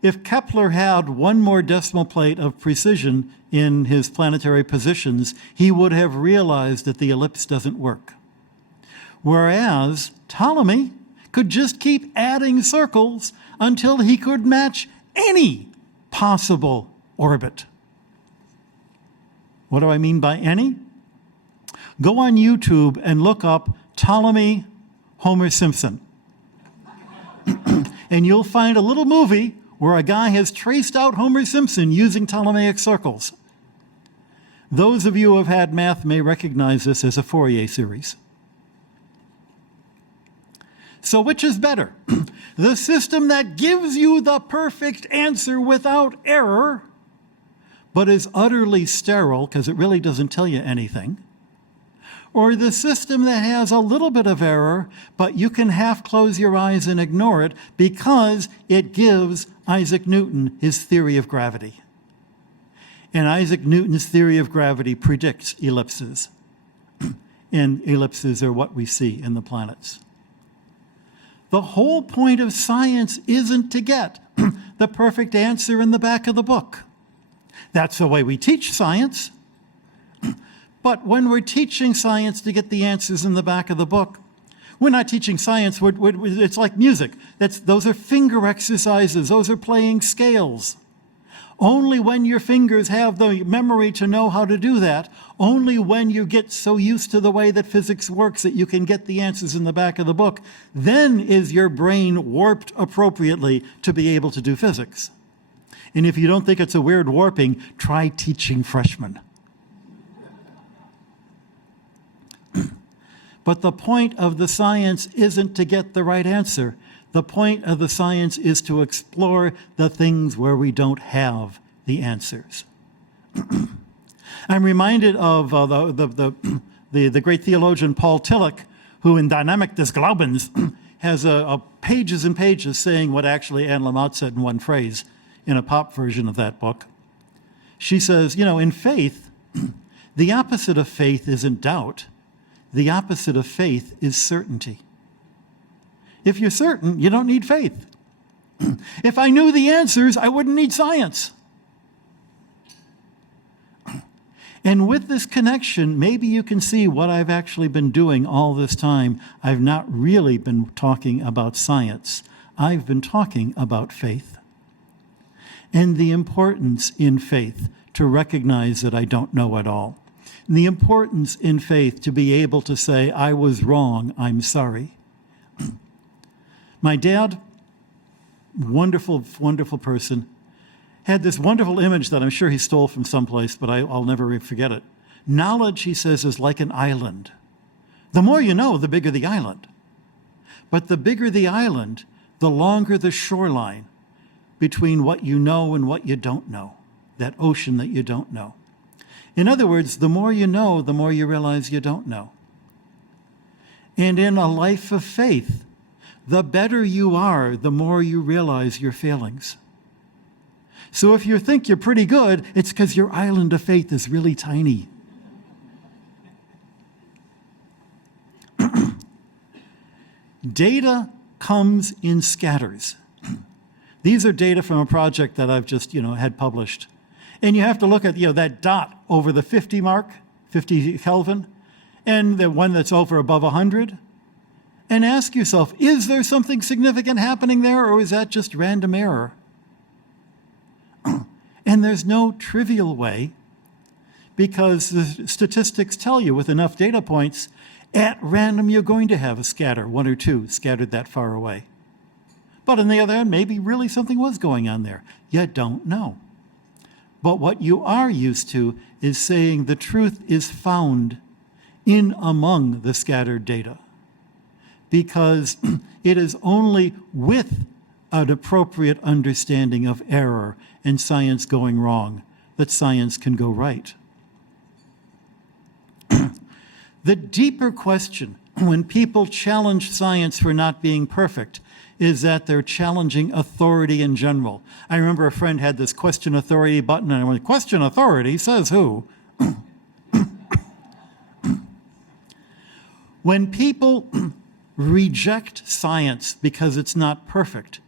If Kepler had one more decimal plate of precision in his planetary positions, he would have realized that the ellipse doesn't work. Whereas Ptolemy could just keep adding circles until he could match any possible orbit. What do I mean by any? Go on YouTube and look up Ptolemy Homer Simpson. And you'll find a little movie where a guy has traced out Homer Simpson using Ptolemaic circles. Those of you who have had math may recognize this as a Fourier series. So which is better? The system that gives you the perfect answer without error, but is utterly sterile because it really doesn't tell you anything, or the system that has a little bit of error, but you can half close your eyes and ignore it because it gives Isaac Newton his theory of gravity. And Isaac Newton's theory of gravity predicts ellipses. And ellipses are what we see in the planets. The whole point of science isn't to get the perfect answer in the back of the book. That's the way we teach science. But when we're teaching science to get the answers in the back of the book, we're not teaching science. It's like music. Those are finger exercises. Those are playing scales. Only when your fingers have the memory to know how to do that, only when you get so used to the way that physics works that you can get the answers in the back of the book, then is your brain warped appropriately to be able to do physics. And if you don't think it's a weird warping, try teaching freshmen. But the point of the science isn't to get the right answer. The point of the science is to explore the things where we don't have the answers. I'm reminded of the great theologian Paul Tillich, who in Dynamic des Glaubens has pages and pages saying what actually Anne Lamott said in one phrase in a pop version of that book. She says, in faith, the opposite of faith isn't doubt. The opposite of faith is certainty. If you're certain, you don't need faith. If I knew the answers, I wouldn't need science. And with this connection, maybe you can see what I've actually been doing all this time. I've not really been talking about science. I've been talking about faith. And the importance in faith to recognize that I don't know it all. And the importance in faith to be able to say, I was wrong, I'm sorry. My dad, wonderful, wonderful person, had this wonderful image that I'm sure he stole from someplace, but I'll never forget it. Knowledge, he says, is like an island. The more you know, the bigger the island. But the bigger the island, the longer the shoreline between what you know and what you don't know, that ocean that you don't know. In other words, the more you know, the more you realize you don't know. And in a life of faith, the better you are, the more you realize your failings. So if you think you're pretty good, it's because your island of faith is really tiny. Data comes in scatters. These are data from a project that I've just, had published. And you have to look at, that dot over the 50 mark, 50 Kelvin, and the one that's over above 100, and ask yourself, is there something significant happening there, or is that just random error? And there's no trivial way, because the statistics tell you with enough data points, at random you're going to have a scatter, one or two scattered that far away. But on the other hand, maybe really something was going on there. You don't know. But what you are used to is saying the truth is found in among the scattered data, because it is only with an appropriate understanding of error and science going wrong that science can go right. The deeper question when people challenge science for not being perfect is that they're challenging authority in general. I remember a friend had this question authority button, and I went, question authority, says who? When people reject science because it's not perfect,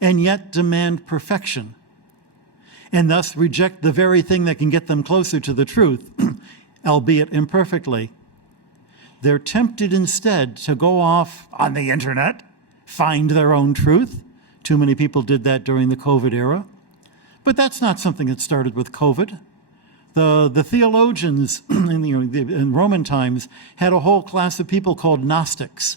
and yet demand perfection, and thus reject the very thing that can get them closer to the truth, albeit imperfectly, they're tempted instead to go off on the internet, find their own truth. Too many people did that during the COVID era. But that's not something that started with COVID. The theologians in Roman times had a whole class of people called Gnostics,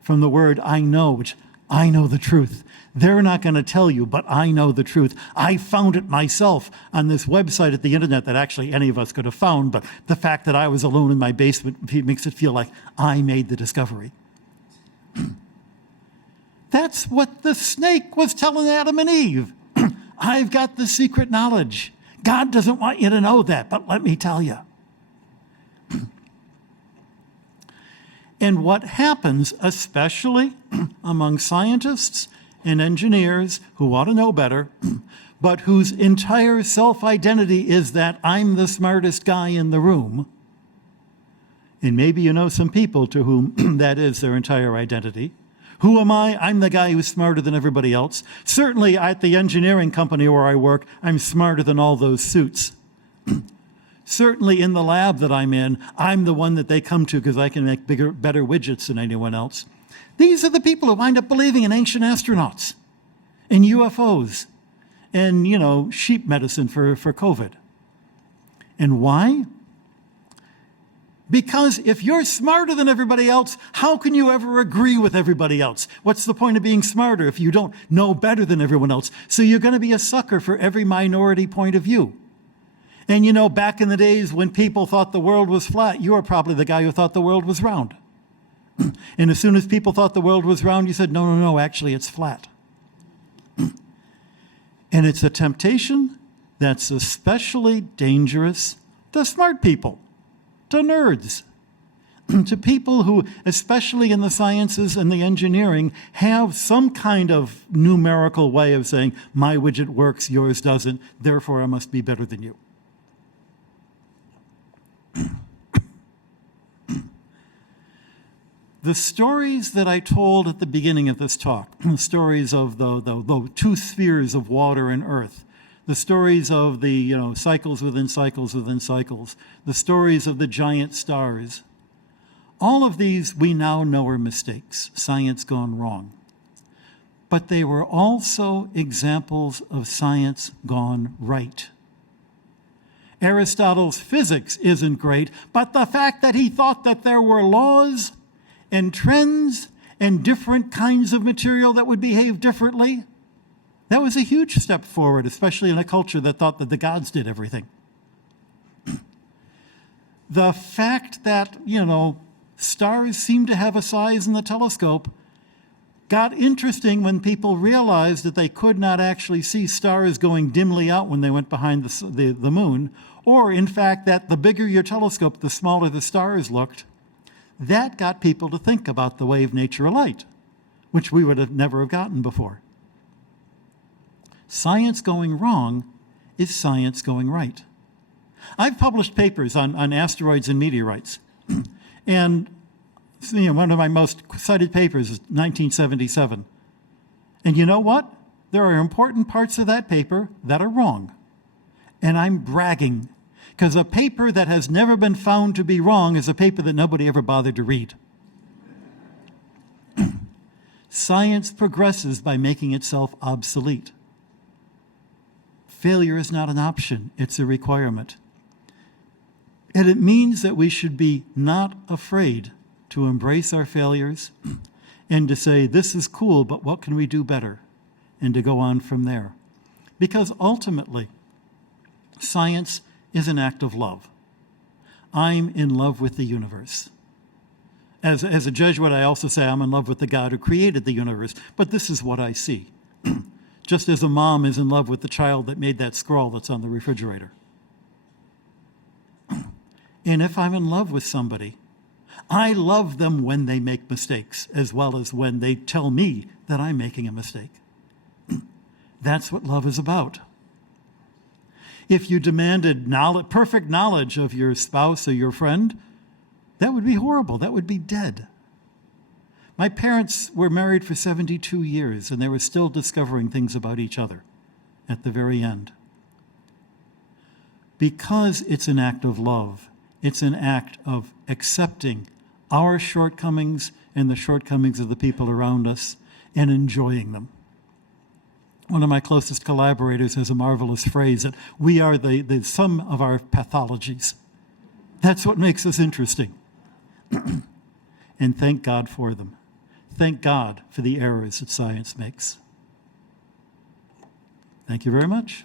from the word I know, which I know the truth. They're not going to tell you, but I know the truth. I found it myself on this website at the internet that actually any of us could have found, but the fact that I was alone in my basement makes it feel like I made the discovery. That's what the snake was telling Adam and Eve. I've got the secret knowledge. God doesn't want you to know that, but let me tell you. And what happens, especially among scientists and engineers who want to know better, but whose entire self-identity is that I'm the smartest guy in the room, and maybe you know some people to whom that is their entire identity. Who am I? I'm the guy who's smarter than everybody else. Certainly at the engineering company where I work, I'm smarter than all those suits. Certainly in the lab that I'm in, I'm the one that they come to because I can make better widgets than anyone else. These are the people who wind up believing in ancient astronauts and UFOs and, sheep medicine for COVID. And why? Because if you're smarter than everybody else, how can you ever agree with everybody else? What's the point of being smarter if you don't know better than everyone else? So you're going to be a sucker for every minority point of view. And back in the days when people thought the world was flat, you were probably the guy who thought the world was round. And as soon as people thought the world was round, you said, no, actually it's flat. And it's a temptation that's especially dangerous to smart people, to nerds, to people who, especially in the sciences and the engineering, have some kind of numerical way of saying, my widget works, yours doesn't, therefore I must be better than you. The stories that I told at the beginning of this talk, the stories of the two spheres of water and earth, the stories of the cycles within cycles within cycles, the stories of the giant stars, all of these we now know are mistakes, science gone wrong. But they were also examples of science gone right. Aristotle's physics isn't great, but the fact that he thought that there were laws and trends and different kinds of material that would behave differently, that was a huge step forward, especially in a culture that thought that the gods did everything. The fact that, stars seem to have a size in the telescope got interesting when people realized that they could not actually see stars going dimly out when they went behind the moon, or in fact that the bigger your telescope, the smaller the stars looked. That got people to think about the way of nature of light, which we would have never have gotten before. Science going wrong is science going right. I've published papers on asteroids and meteorites, and one of my most cited papers is 1977. And you know what? There are important parts of that paper that are wrong. And I'm bragging, because a paper that has never been found to be wrong is a paper that nobody ever bothered to read. Science progresses by making itself obsolete. Failure is not an option, it's a requirement. And it means that we should be not afraid to embrace our failures and to say, this is cool, but what can we do better? And to go on from there. Because ultimately, science is an act of love. I'm in love with the universe. As a Jesuit, I also say I'm in love with the God who created the universe, but this is what I see. Just as a mom is in love with the child that made that scroll that's on the refrigerator. And if I'm in love with somebody, I love them when they make mistakes, as well as when they tell me that I'm making a mistake. That's what love is about. If you demanded perfect knowledge of your spouse or your friend, that would be horrible. That would be dead. My parents were married for 72 years, and they were still discovering things about each other at the very end. Because it's an act of love, it's an act of accepting our shortcomings and the shortcomings of the people around us and enjoying them. One of my closest collaborators has a marvelous phrase that we are the sum of our pathologies. That's what makes us interesting. And thank God for them. Thank God for the errors that science makes. Thank you very much.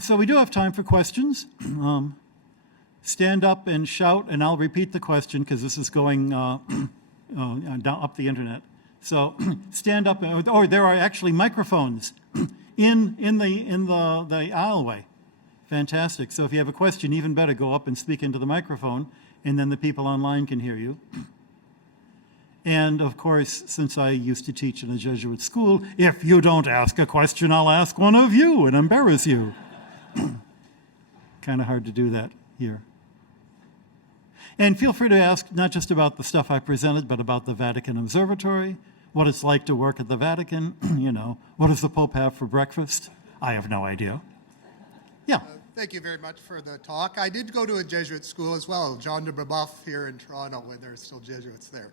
So we do have time for questions. Stand up and shout, and I'll repeat the question because this is going down up the internet. So stand up, or there are actually microphones in the aisleway. Fantastic. So if you have a question, even better, go up and speak into the microphone, and then the people online can hear you. And of course, since I used to teach in a Jesuit school, if you don't ask a question, I'll ask one of you and embarrass you. Kind of hard to do that here. And feel free to ask not just about the stuff I presented, but about the Vatican Observatory, what it's like to work at the Vatican, what does the Pope have for breakfast? I have no idea. Yeah. Thank you very much for the talk. I did go to a Jesuit school as well, John de Brebeuf here in Toronto, when there's still Jesuits there.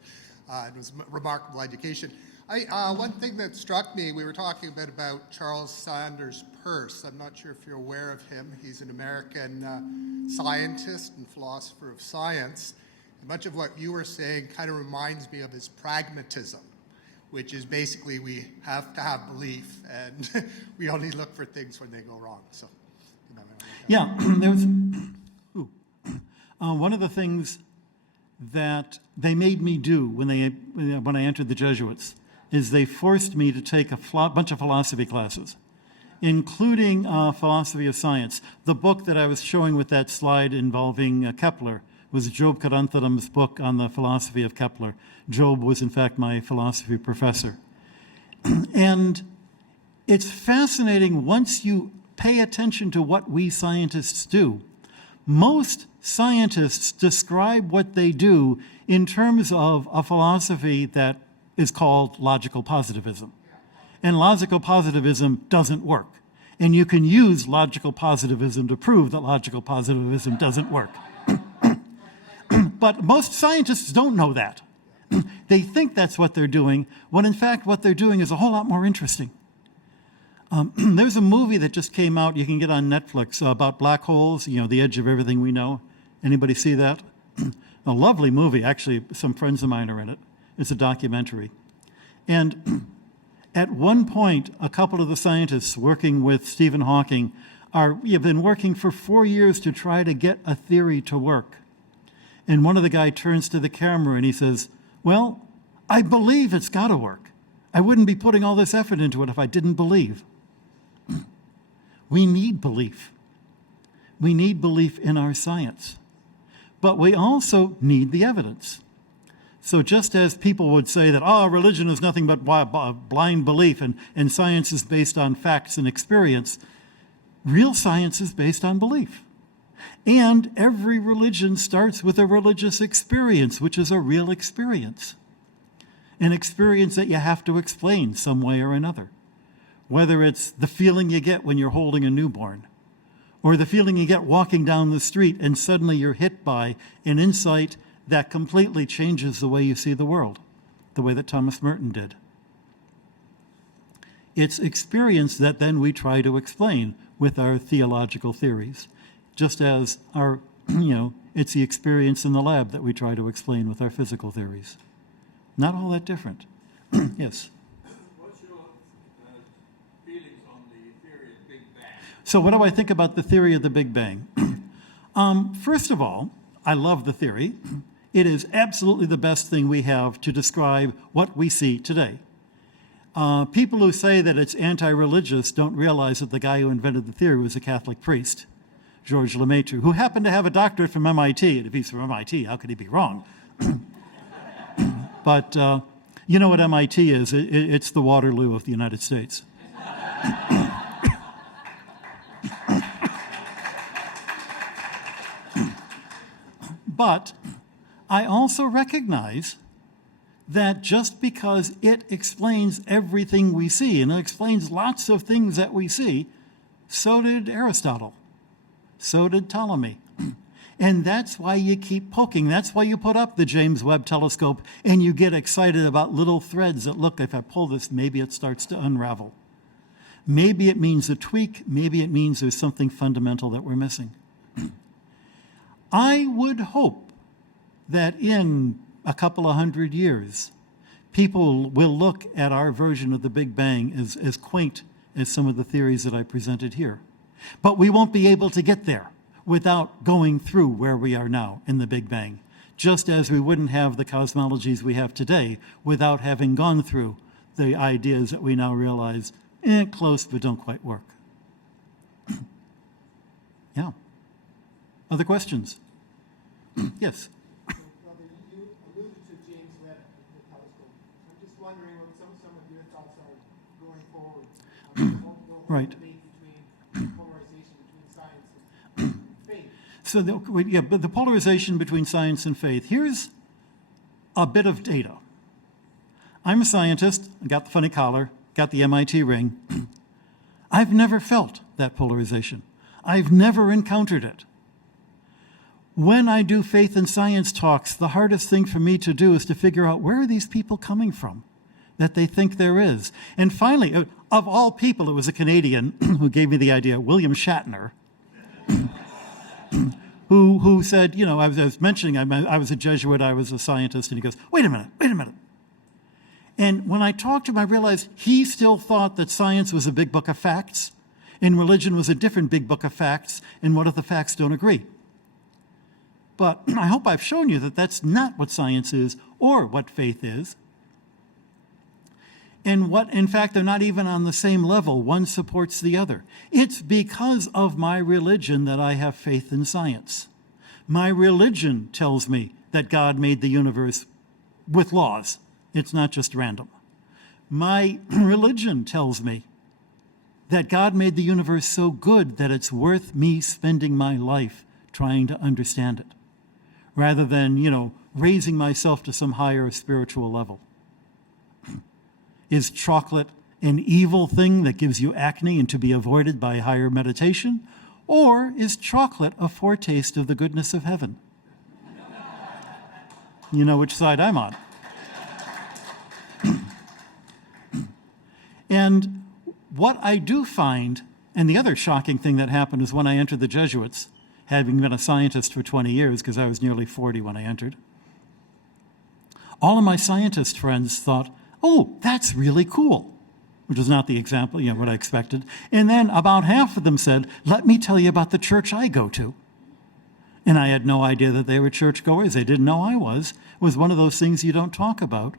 It was a remarkable education. One thing that struck me, we were talking a bit about Charles Sanders Peirce. I'm not sure if you're aware of him. He's an American scientist and philosopher of science. And much of what you were saying kind of reminds me of his pragmatism, which is basically we have to have belief and we only look for things when they go wrong. So, yeah, there was one of the things that they made me do when I entered the Jesuits is they forced me to take a bunch of philosophy classes, including philosophy of science. The book that I was showing with that slide involving Kepler was Job Karanthadam's book on the philosophy of Kepler. Job was, in fact, my philosophy professor. And it's fascinating once you pay attention to what we scientists do. Most scientists describe what they do in terms of a philosophy that is called logical positivism. And logical positivism doesn't work. And you can use logical positivism to prove that logical positivism doesn't work. But most scientists don't know that. They think that's what they're doing, when in fact what they're doing is a whole lot more interesting. There's a movie that just came out, you can get on Netflix, about black holes, the edge of everything we know. Anybody see that? A lovely movie. Actually, some friends of mine are in it. It's a documentary. And at one point, a couple of the scientists working with Stephen Hawking have been working for 4 years to try to get a theory to work. And one of the guys turns to the camera and he says, well, I believe it's got to work. I wouldn't be putting all this effort into it if I didn't believe. We need belief. We need belief in our science. But we also need the evidence. So just as people would say that, religion is nothing but blind belief and science is based on facts and experience, real science is based on belief. And every religion starts with a religious experience, which is a real experience. An experience that you have to explain some way or another. Whether it's the feeling you get when you're holding a newborn, or the feeling you get walking down the street and suddenly you're hit by an insight that completely changes the way you see the world, the way that Thomas Merton did. It's experience that then we try to explain with our theological theories, just as it's the experience in the lab that we try to explain with our physical theories. Not all that different. Yes? What's your feelings on the theory of Big Bang? So what do I think about the theory of the Big Bang? First of all, I love the theory. It is absolutely the best thing we have to describe what we see today. People who say that it's anti-religious don't realize that the guy who invented the theory was a Catholic priest, George Lemaitre, who happened to have a doctorate from MIT. And if he's from MIT, how could he be wrong? But you know what MIT is? It's the Waterloo of the United States. But I also recognize that just because it explains everything we see, and it explains lots of things that we see, so did Aristotle. So did Ptolemy. And that's why you keep poking. That's why you put up the James Webb Telescope and you get excited about little threads that, look, if I pull this, maybe it starts to unravel. Maybe it means a tweak. Maybe it means there's something fundamental that we're missing. I would hope that in a couple of 100 years, people will look at our version of the Big Bang as quaint as some of the theories that I presented here. But we won't be able to get there without going through where we are now in the Big Bang, just as we wouldn't have the cosmologies we have today without having gone through the ideas that we now realize, close but don't quite work. Yeah. Other questions? Yes? Brother, you alluded to James Webb, the telescope. I'm just wondering what some of your thoughts are going forward on the whole Right. debate between polarization between science and faith. So the polarization between science and faith. Here's a bit of data. I'm a scientist. I got the funny collar, got the MIT ring. I've never felt that polarization. I've never encountered it. When I do faith and science talks, the hardest thing for me to do is to figure out, where are these people coming from that they think there is? And finally, of all people, it was a Canadian who gave me the idea, William Shatner, who said, I was mentioning I was a Jesuit, I was a scientist, and he goes, wait a minute. And when I talked to him, I realized he still thought that science was a big book of facts, and religion was a different big book of facts, and what if the facts don't agree? But I hope I've shown you that that's not what science is or what faith is. And in fact, they're not even on the same level. One supports the other. It's because of my religion that I have faith in science. My religion tells me that God made the universe with laws. It's not just random. My religion tells me that God made the universe so good that it's worth me spending my life trying to understand it, rather than, raising myself to some higher spiritual level. Is chocolate an evil thing that gives you acne and to be avoided by higher meditation? Or is chocolate a foretaste of the goodness of heaven? You know which side I'm on. And what I do find, and the other shocking thing that happened is when I entered the Jesuits, having been a scientist for 20 years, because I was nearly 40 when I entered, all of my scientist friends thought, oh, that's really cool, which was not the example, what I expected. And then about half of them said, let me tell you about the church I go to. And I had no idea that they were churchgoers. They didn't know I was. It was one of those things you don't talk about.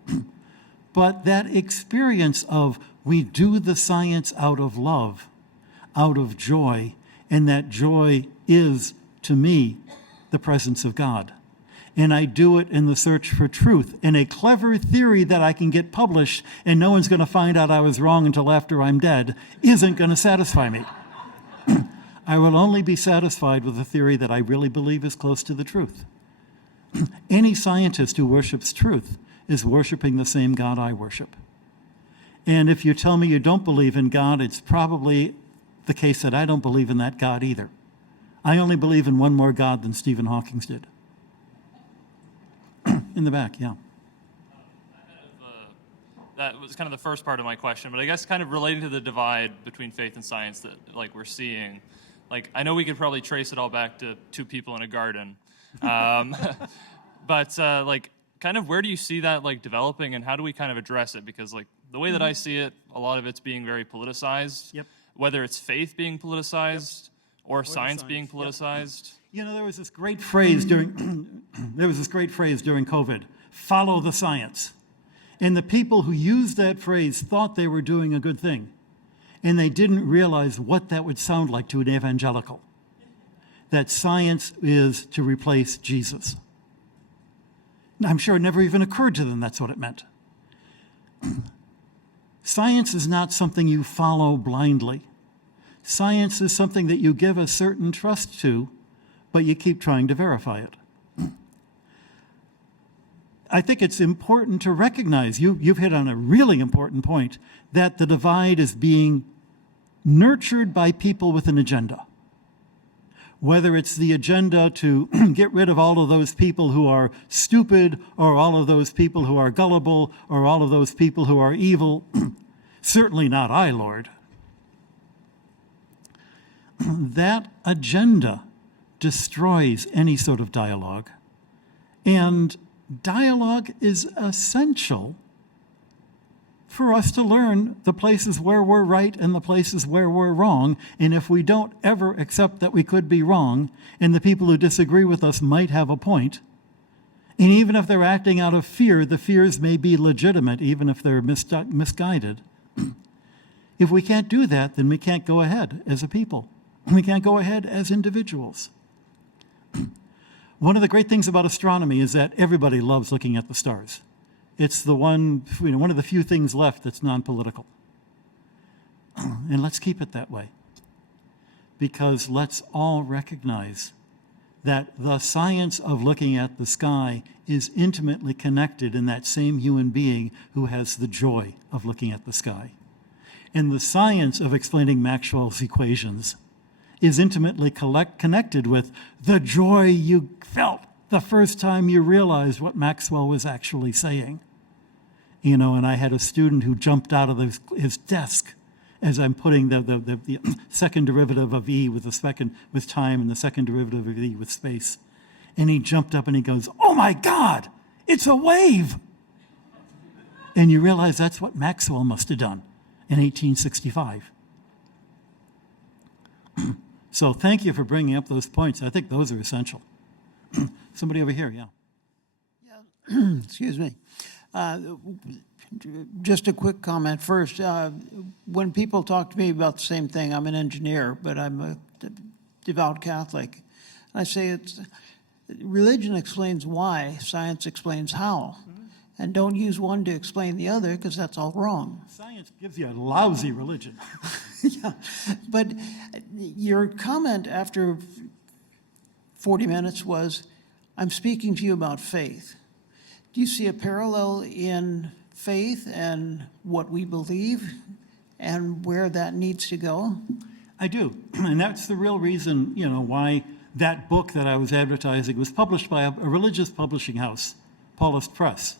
But that experience of we do the science out of love, out of joy, and that joy is, to me, the presence of God. And I do it in the search for truth, in a clever theory that I can get published and no one's going to find out I was wrong until after I'm dead, isn't going to satisfy me. I will only be satisfied with a theory that I really believe is close to the truth. Any scientist who worships truth is worshiping the same God I worship. And if you tell me you don't believe in God, it's probably the case that I don't believe in that God either. I only believe in one more God than Stephen Hawking did. In the back, yeah. That was kind of the first part of my question, but I guess kind of related to the divide between faith and science that we're seeing. I know we could probably trace it all back to two people in a garden, but kind of where do you see that developing, and how do we kind of address it? Because the way that I see it, a lot of it's being very politicized. Yep. Whether it's faith being politicized or science being politicized. Yep. There was this great phrase during COVID, follow the science. And the people who used that phrase thought they were doing a good thing. And they didn't realize what that would sound like to an evangelical. That science is to replace Jesus. I'm sure it never even occurred to them that's what it meant. Science is not something you follow blindly. Science is something that you give a certain trust to, but you keep trying to verify it. I think it's important to recognize, you've hit on a really important point, that the divide is being nurtured by people with an agenda. Whether it's the agenda to get rid of all of those people who are stupid, or all of those people who are gullible, or all of those people who are evil, certainly not I, Lord. That agenda destroys any sort of dialogue. And dialogue is essential for us to learn the places where we're right and the places where we're wrong. And if we don't ever accept that we could be wrong, and the people who disagree with us might have a point, and even if they're acting out of fear, the fears may be legitimate, even if they're misguided. If we can't do that, then we can't go ahead as a people. We can't go ahead as individuals. One of the great things about astronomy is that everybody loves looking at the stars. It's the one of the few things left that's non-political. And let's keep it that way. Because let's all recognize that the science of looking at the sky is intimately connected in that same human being who has the joy of looking at the sky. And the science of explaining Maxwell's equations is intimately connected with the joy you felt the first time you realized what Maxwell was actually saying. And I had a student who jumped out of his desk as I'm putting the second derivative of E with time and the second derivative of E with space. And he jumped up and he goes, "Oh my God, it's a wave." And you realize that's what Maxwell must have done in 1865. So thank you for bringing up those points. I think those are essential. Somebody over here, yeah. Excuse me. Just a quick comment first. When people talk to me about the same thing, I'm an engineer, but I'm a devout Catholic. I say religion explains why, science explains how. And don't use one to explain the other, because that's all wrong. Science gives you a lousy religion. Yeah, but your comment after 40 minutes was, I'm speaking to you about faith. Do you see a parallel in faith and what we believe? and where that needs to go? I do, and that's the real reason, why that book that I was advertising was published by a religious publishing house, Paulist Press,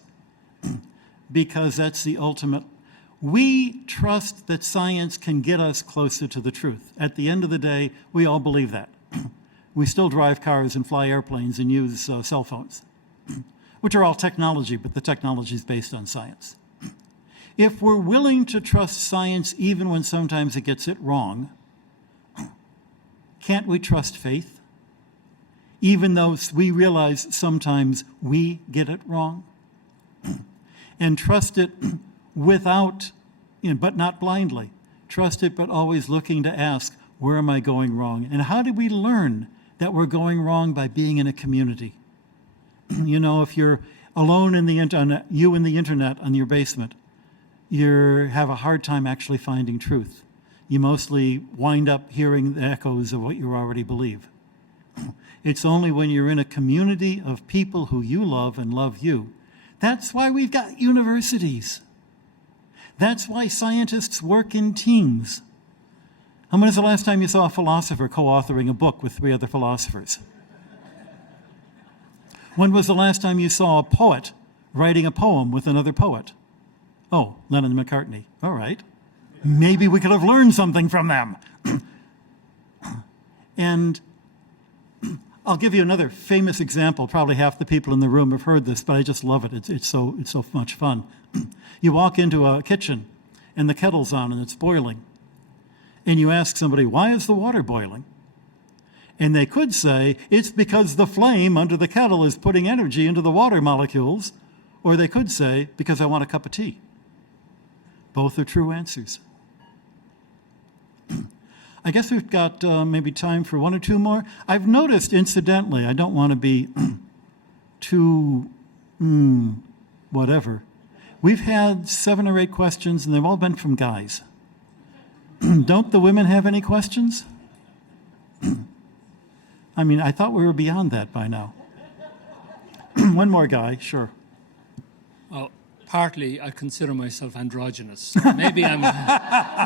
because that's the ultimate. We trust that science can get us closer to the truth. At the end of the day, we all believe that. We still drive cars and fly airplanes and use cell phones, which are all technology, but the technology is based on science. If we're willing to trust science even when sometimes it gets it wrong, can't we trust faith? Even though we realize sometimes we get it wrong? And trust it without, but not blindly. Trust it, but always looking to ask, where am I going wrong? And how do we learn that we're going wrong? By being in a community. If you're alone in the internet, you in the internet on your basement, you have a hard time actually finding truth. You mostly wind up hearing the echoes of what you already believe. It's only when you're in a community of people who you love and love you. That's why we've got universities. That's why scientists work in teams. When was the last time you saw a philosopher co-authoring a book with 3 other philosophers? When was the last time you saw a poet writing a poem with another poet? Oh, Lennon and McCartney. All right. Maybe we could have learned something from them. And I'll give you another famous example. Probably half the people in the room have heard this, but I just love it. It's so much fun. You walk into a kitchen and the kettle's on and it's boiling. And you ask somebody, why is the water boiling? And they could say, it's because the flame under the kettle is putting energy into the water molecules. Or they could say, because I want a cup of tea. Both are true answers. I guess we've got maybe time for 1 or 2 more. I've noticed, incidentally, I don't want to be too whatever. We've had 7 or 8 questions, and they've all been from guys. Don't the women have any questions? I thought we were beyond that by now. One more guy, sure. Well, partly I consider myself androgynous. So maybe I'm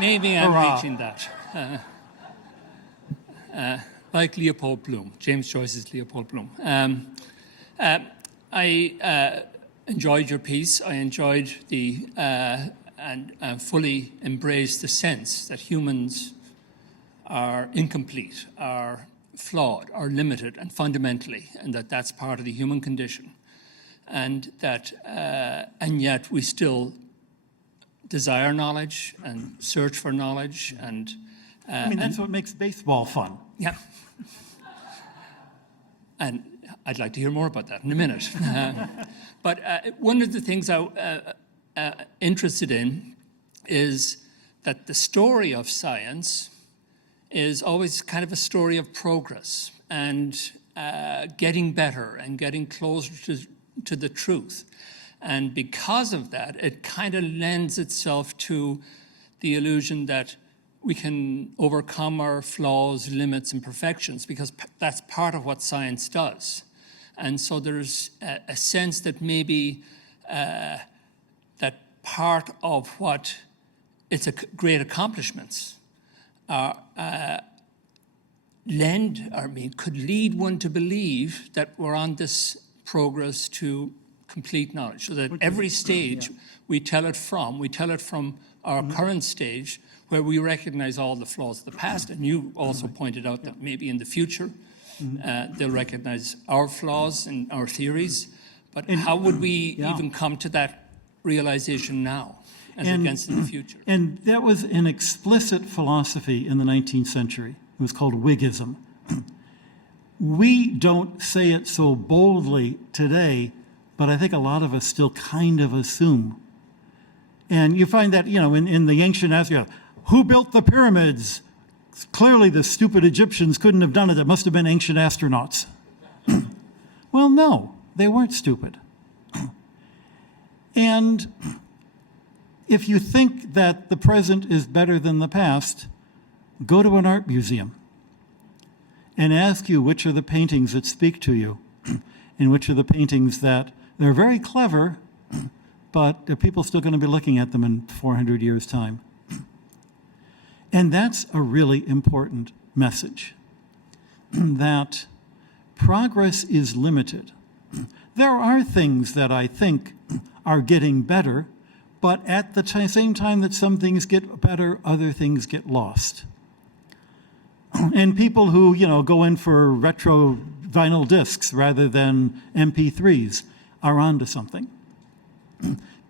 reaching that. Like Leopold Bloom, James Joyce's Leopold Bloom. I enjoyed your piece. I enjoyed and fully embraced the sense that humans are incomplete, are flawed, are limited, and fundamentally, and that's part of the human condition. And yet we still desire knowledge and search for knowledge. And that's what makes baseball fun. Yeah. And I'd like to hear more about that in a minute. But one of the things I'm interested in is that the story of science is always kind of a story of progress and getting better and getting closer to the truth. And because of that, it kind of lends itself to the illusion that we can overcome our flaws, limits, and imperfections, because that's part of what science does. And so there's a sense that maybe that part of what its great accomplishments could lead one to believe that we're on this progress to complete knowledge, so that every stage we tell it from our current stage, where we recognize all the flaws of the past. And you also pointed out that maybe in the future they'll recognize our flaws and our theories. But how would we even come to that realization now as against in the future? And that was an explicit philosophy in the 19th century. It was called Whiggism. We don't say it so boldly today, but I think a lot of us still kind of assume. And you find that, in the ancient Assyria, who built the pyramids? Clearly the stupid Egyptians couldn't have done it. It must have been ancient astronauts. Well, no, they weren't stupid. And if you think that the present is better than the past, go to an art museum and ask you which are the paintings that speak to you and which are the paintings that they're very clever, but are people still going to be looking at them in 400 years' time? And that's a really important message, that progress is limited. There are things that I think are getting better, but at the same time that some things get better, other things get lost. And people who, go in for retro vinyl discs rather than MP3s are onto something.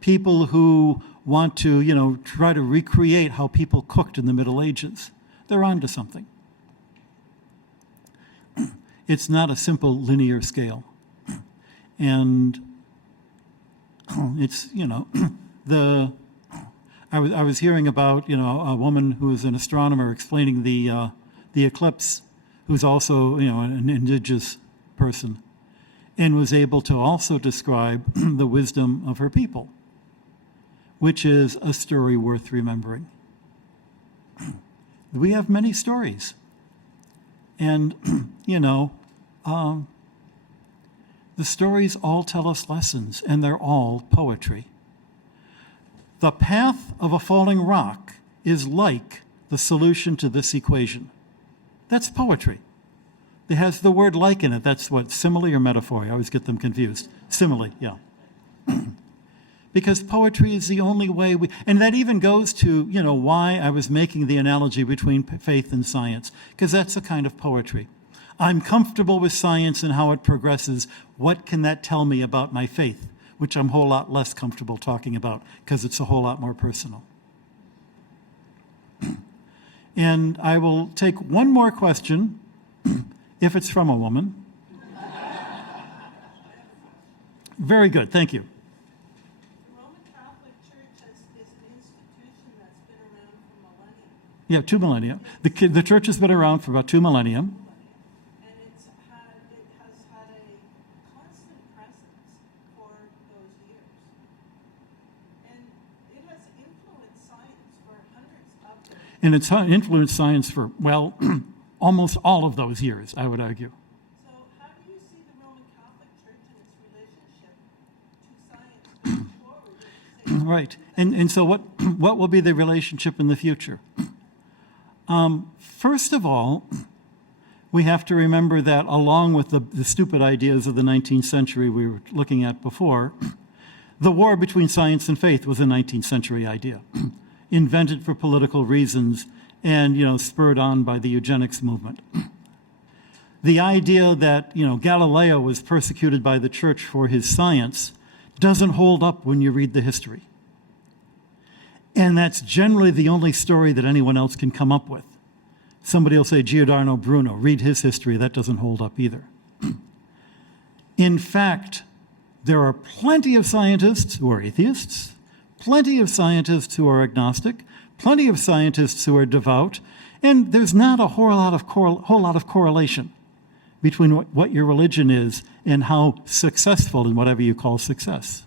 People who want to, try to recreate how people cooked in the Middle Ages, they're onto something. It's not a simple linear scale. And it's, I was hearing about, a woman who is an astronomer explaining the eclipse, who's also, an indigenous person, and was able to also describe the wisdom of her people, which is a story worth remembering. We have many stories. And, the stories all tell us lessons, and they're all poetry. The path of a falling rock is like the solution to this equation. That's poetry. It has the word like in it. That's what, simile or metaphor? I always get them confused. Simile, yeah. Because poetry is the only way and that even goes to, why I was making the analogy between faith and science, because that's a kind of poetry. I'm comfortable with science and how it progresses. What can that tell me about my faith? Which I'm a whole lot less comfortable talking about because it's a whole lot more personal. And I will take one more question, if it's from a woman. Very good, thank you. The Roman Catholic Church is an institution that's been around for millennia. Yeah, 2 millennia. The church has been around for about 2 millennia. And it has had a constant presence for those years. And it has influenced science for hundreds of years. And it's influenced science for, well, almost all of those years, I would argue. So how do you see the Roman Catholic Church and its relationship to science going forward? Right. And so what will be the relationship in the future? First of all, we have to remember that along with the stupid ideas of the 19th century we were looking at before, the war between science and faith was a 19th century idea, invented for political reasons and, spurred on by the eugenics movement. The idea that, Galileo was persecuted by the church for his science doesn't hold up when you read the history. And that's generally the only story that anyone else can come up with. Somebody will say, Giordano Bruno, read his history. That doesn't hold up either. In fact, there are plenty of scientists who are atheists, plenty of scientists who are agnostic, plenty of scientists who are devout, and there's not a whole lot of correlation between what your religion is and how successful in whatever you call success.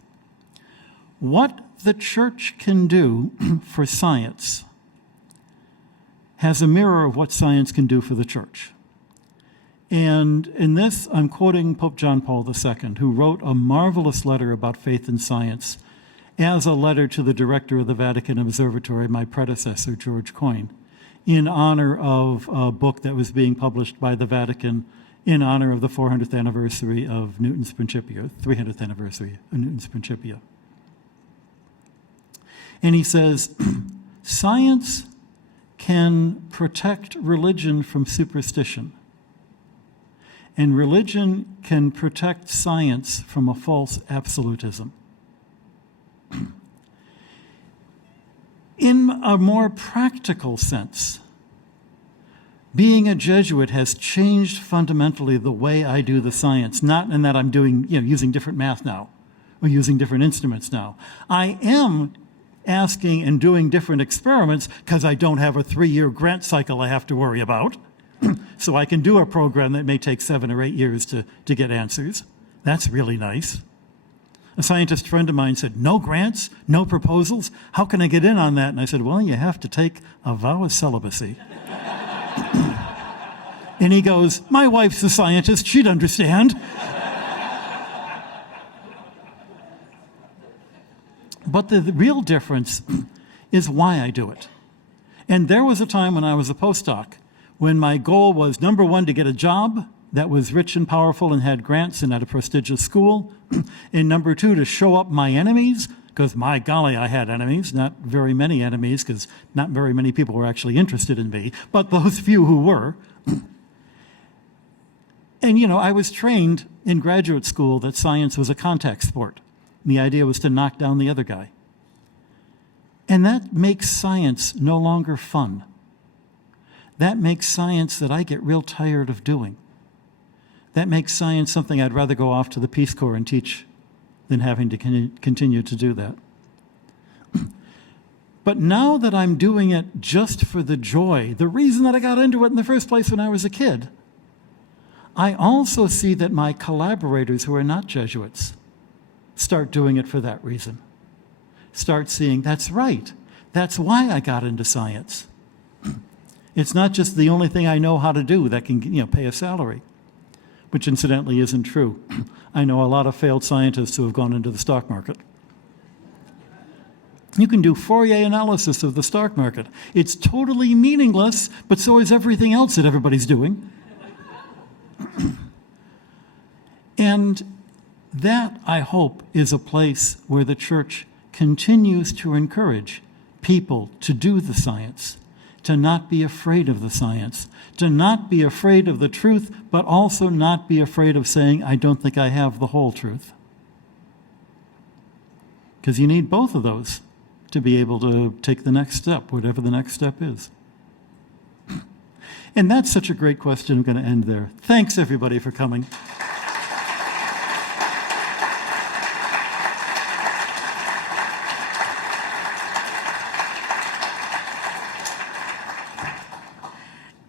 What the church can do for science has a mirror of what science can do for the church. And in this, I'm quoting Pope John Paul II, who wrote a marvelous letter about faith and science as a letter to the director of the Vatican Observatory, my predecessor, George Coyne, in honor of a book that was being published by the Vatican in honor of the 400th anniversary of Newton's Principia, 300th anniversary of Newton's Principia. And he says, science can protect religion from superstition, and religion can protect science from a false absolutism. In a more practical sense, being a Jesuit has changed fundamentally the way I do the science, not in that I'm doing, using different math now or using different instruments now. I am asking and doing different experiments because I don't have a 3-year grant cycle I have to worry about. So I can do a program that may take 7 or 8 years to get answers. That's really nice. A scientist friend of mine said, no grants, no proposals, how can I get in on that? And I said, well, you have to take a vow of celibacy. And he goes, my wife's a scientist, she'd understand. But the real difference is why I do it. And there was a time when I was a postdoc when my goal was, number one, to get a job that was rich and powerful and had grants and at a prestigious school, and number two, to show up my enemies, because my golly, I had enemies, not very many enemies, because not very many people were actually interested in me, but those few who were. And, you know, I was trained in graduate school that science was a contact sport. The idea was to knock down the other guy. And that makes science no longer fun. That makes science that I get real tired of doing. That makes science something I'd rather go off to the Peace Corps and teach than having to continue to do that. But now that I'm doing it just for the joy, the reason that I got into it in the first place when I was a kid, I also see that my collaborators who are not Jesuits start doing it for that reason. Start seeing, that's right. That's why I got into science. It's not just the only thing I know how to do that can, you know, pay a salary, which incidentally isn't true. I know a lot of failed scientists who have gone into the stock market. You can do Fourier analysis of the stock market. It's totally meaningless, but so is everything else that everybody's doing. And that, I hope, is a place where the church continues to encourage people to do the science, to not be afraid of the science, to not be afraid of the truth, but also not be afraid of saying, I don't think I have the whole truth. Because you need both of those to be able to take the next step, whatever the next step is. And that's such a great question. I'm going to end there. Thanks, everybody, for coming.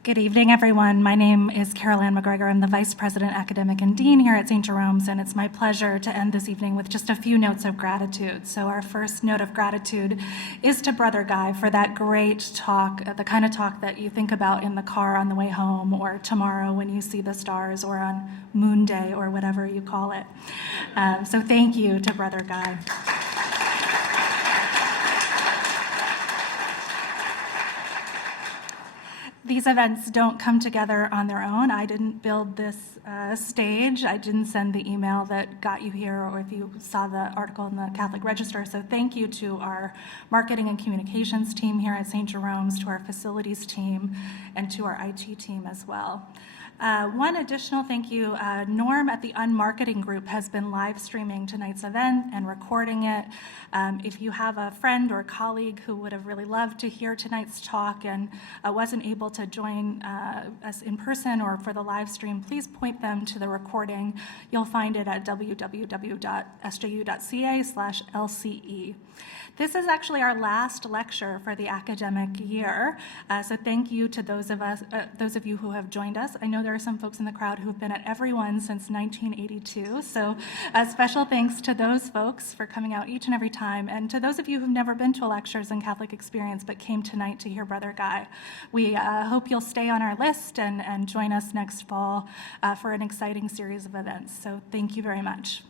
Good evening, everyone. My name is Carol Ann McGregor. I'm the Vice President, Academic and Dean here at St. Jerome's, and it's my pleasure to end this evening with just a few notes of gratitude. So our first note of gratitude is to Brother Guy for that great talk, the kind of talk that you think about in the car on the way home, or tomorrow when you see the stars, or on Moon Day, or whatever you call it. So thank you to Brother Guy. These events don't come together on their own. I didn't build this stage. I didn't send the email that got you here, or if you saw the article in the Catholic Register. So thank you to our marketing and communications team here at St. Jerome's, to our facilities team, and to our IT team as well. One additional thank you, Norm at the Unmarketing Group has been live streaming tonight's event and recording it. If you have a friend or colleague who would have really loved to hear tonight's talk and wasn't able to join us in person or for the live stream, please point them to the recording. You'll find it at www.sju.ca/LCE. This is actually our last lecture for the academic year, so thank you to those of you who have joined us. I know there are some folks in the crowd who have been at every one since 1982, so special thanks to those folks for coming out each and every time, and to those of you who've never been to a lectures in Catholic Experience but came tonight to hear Brother Guy. We hope you'll stay on our list and join us next fall for an exciting series of events, so thank you very much.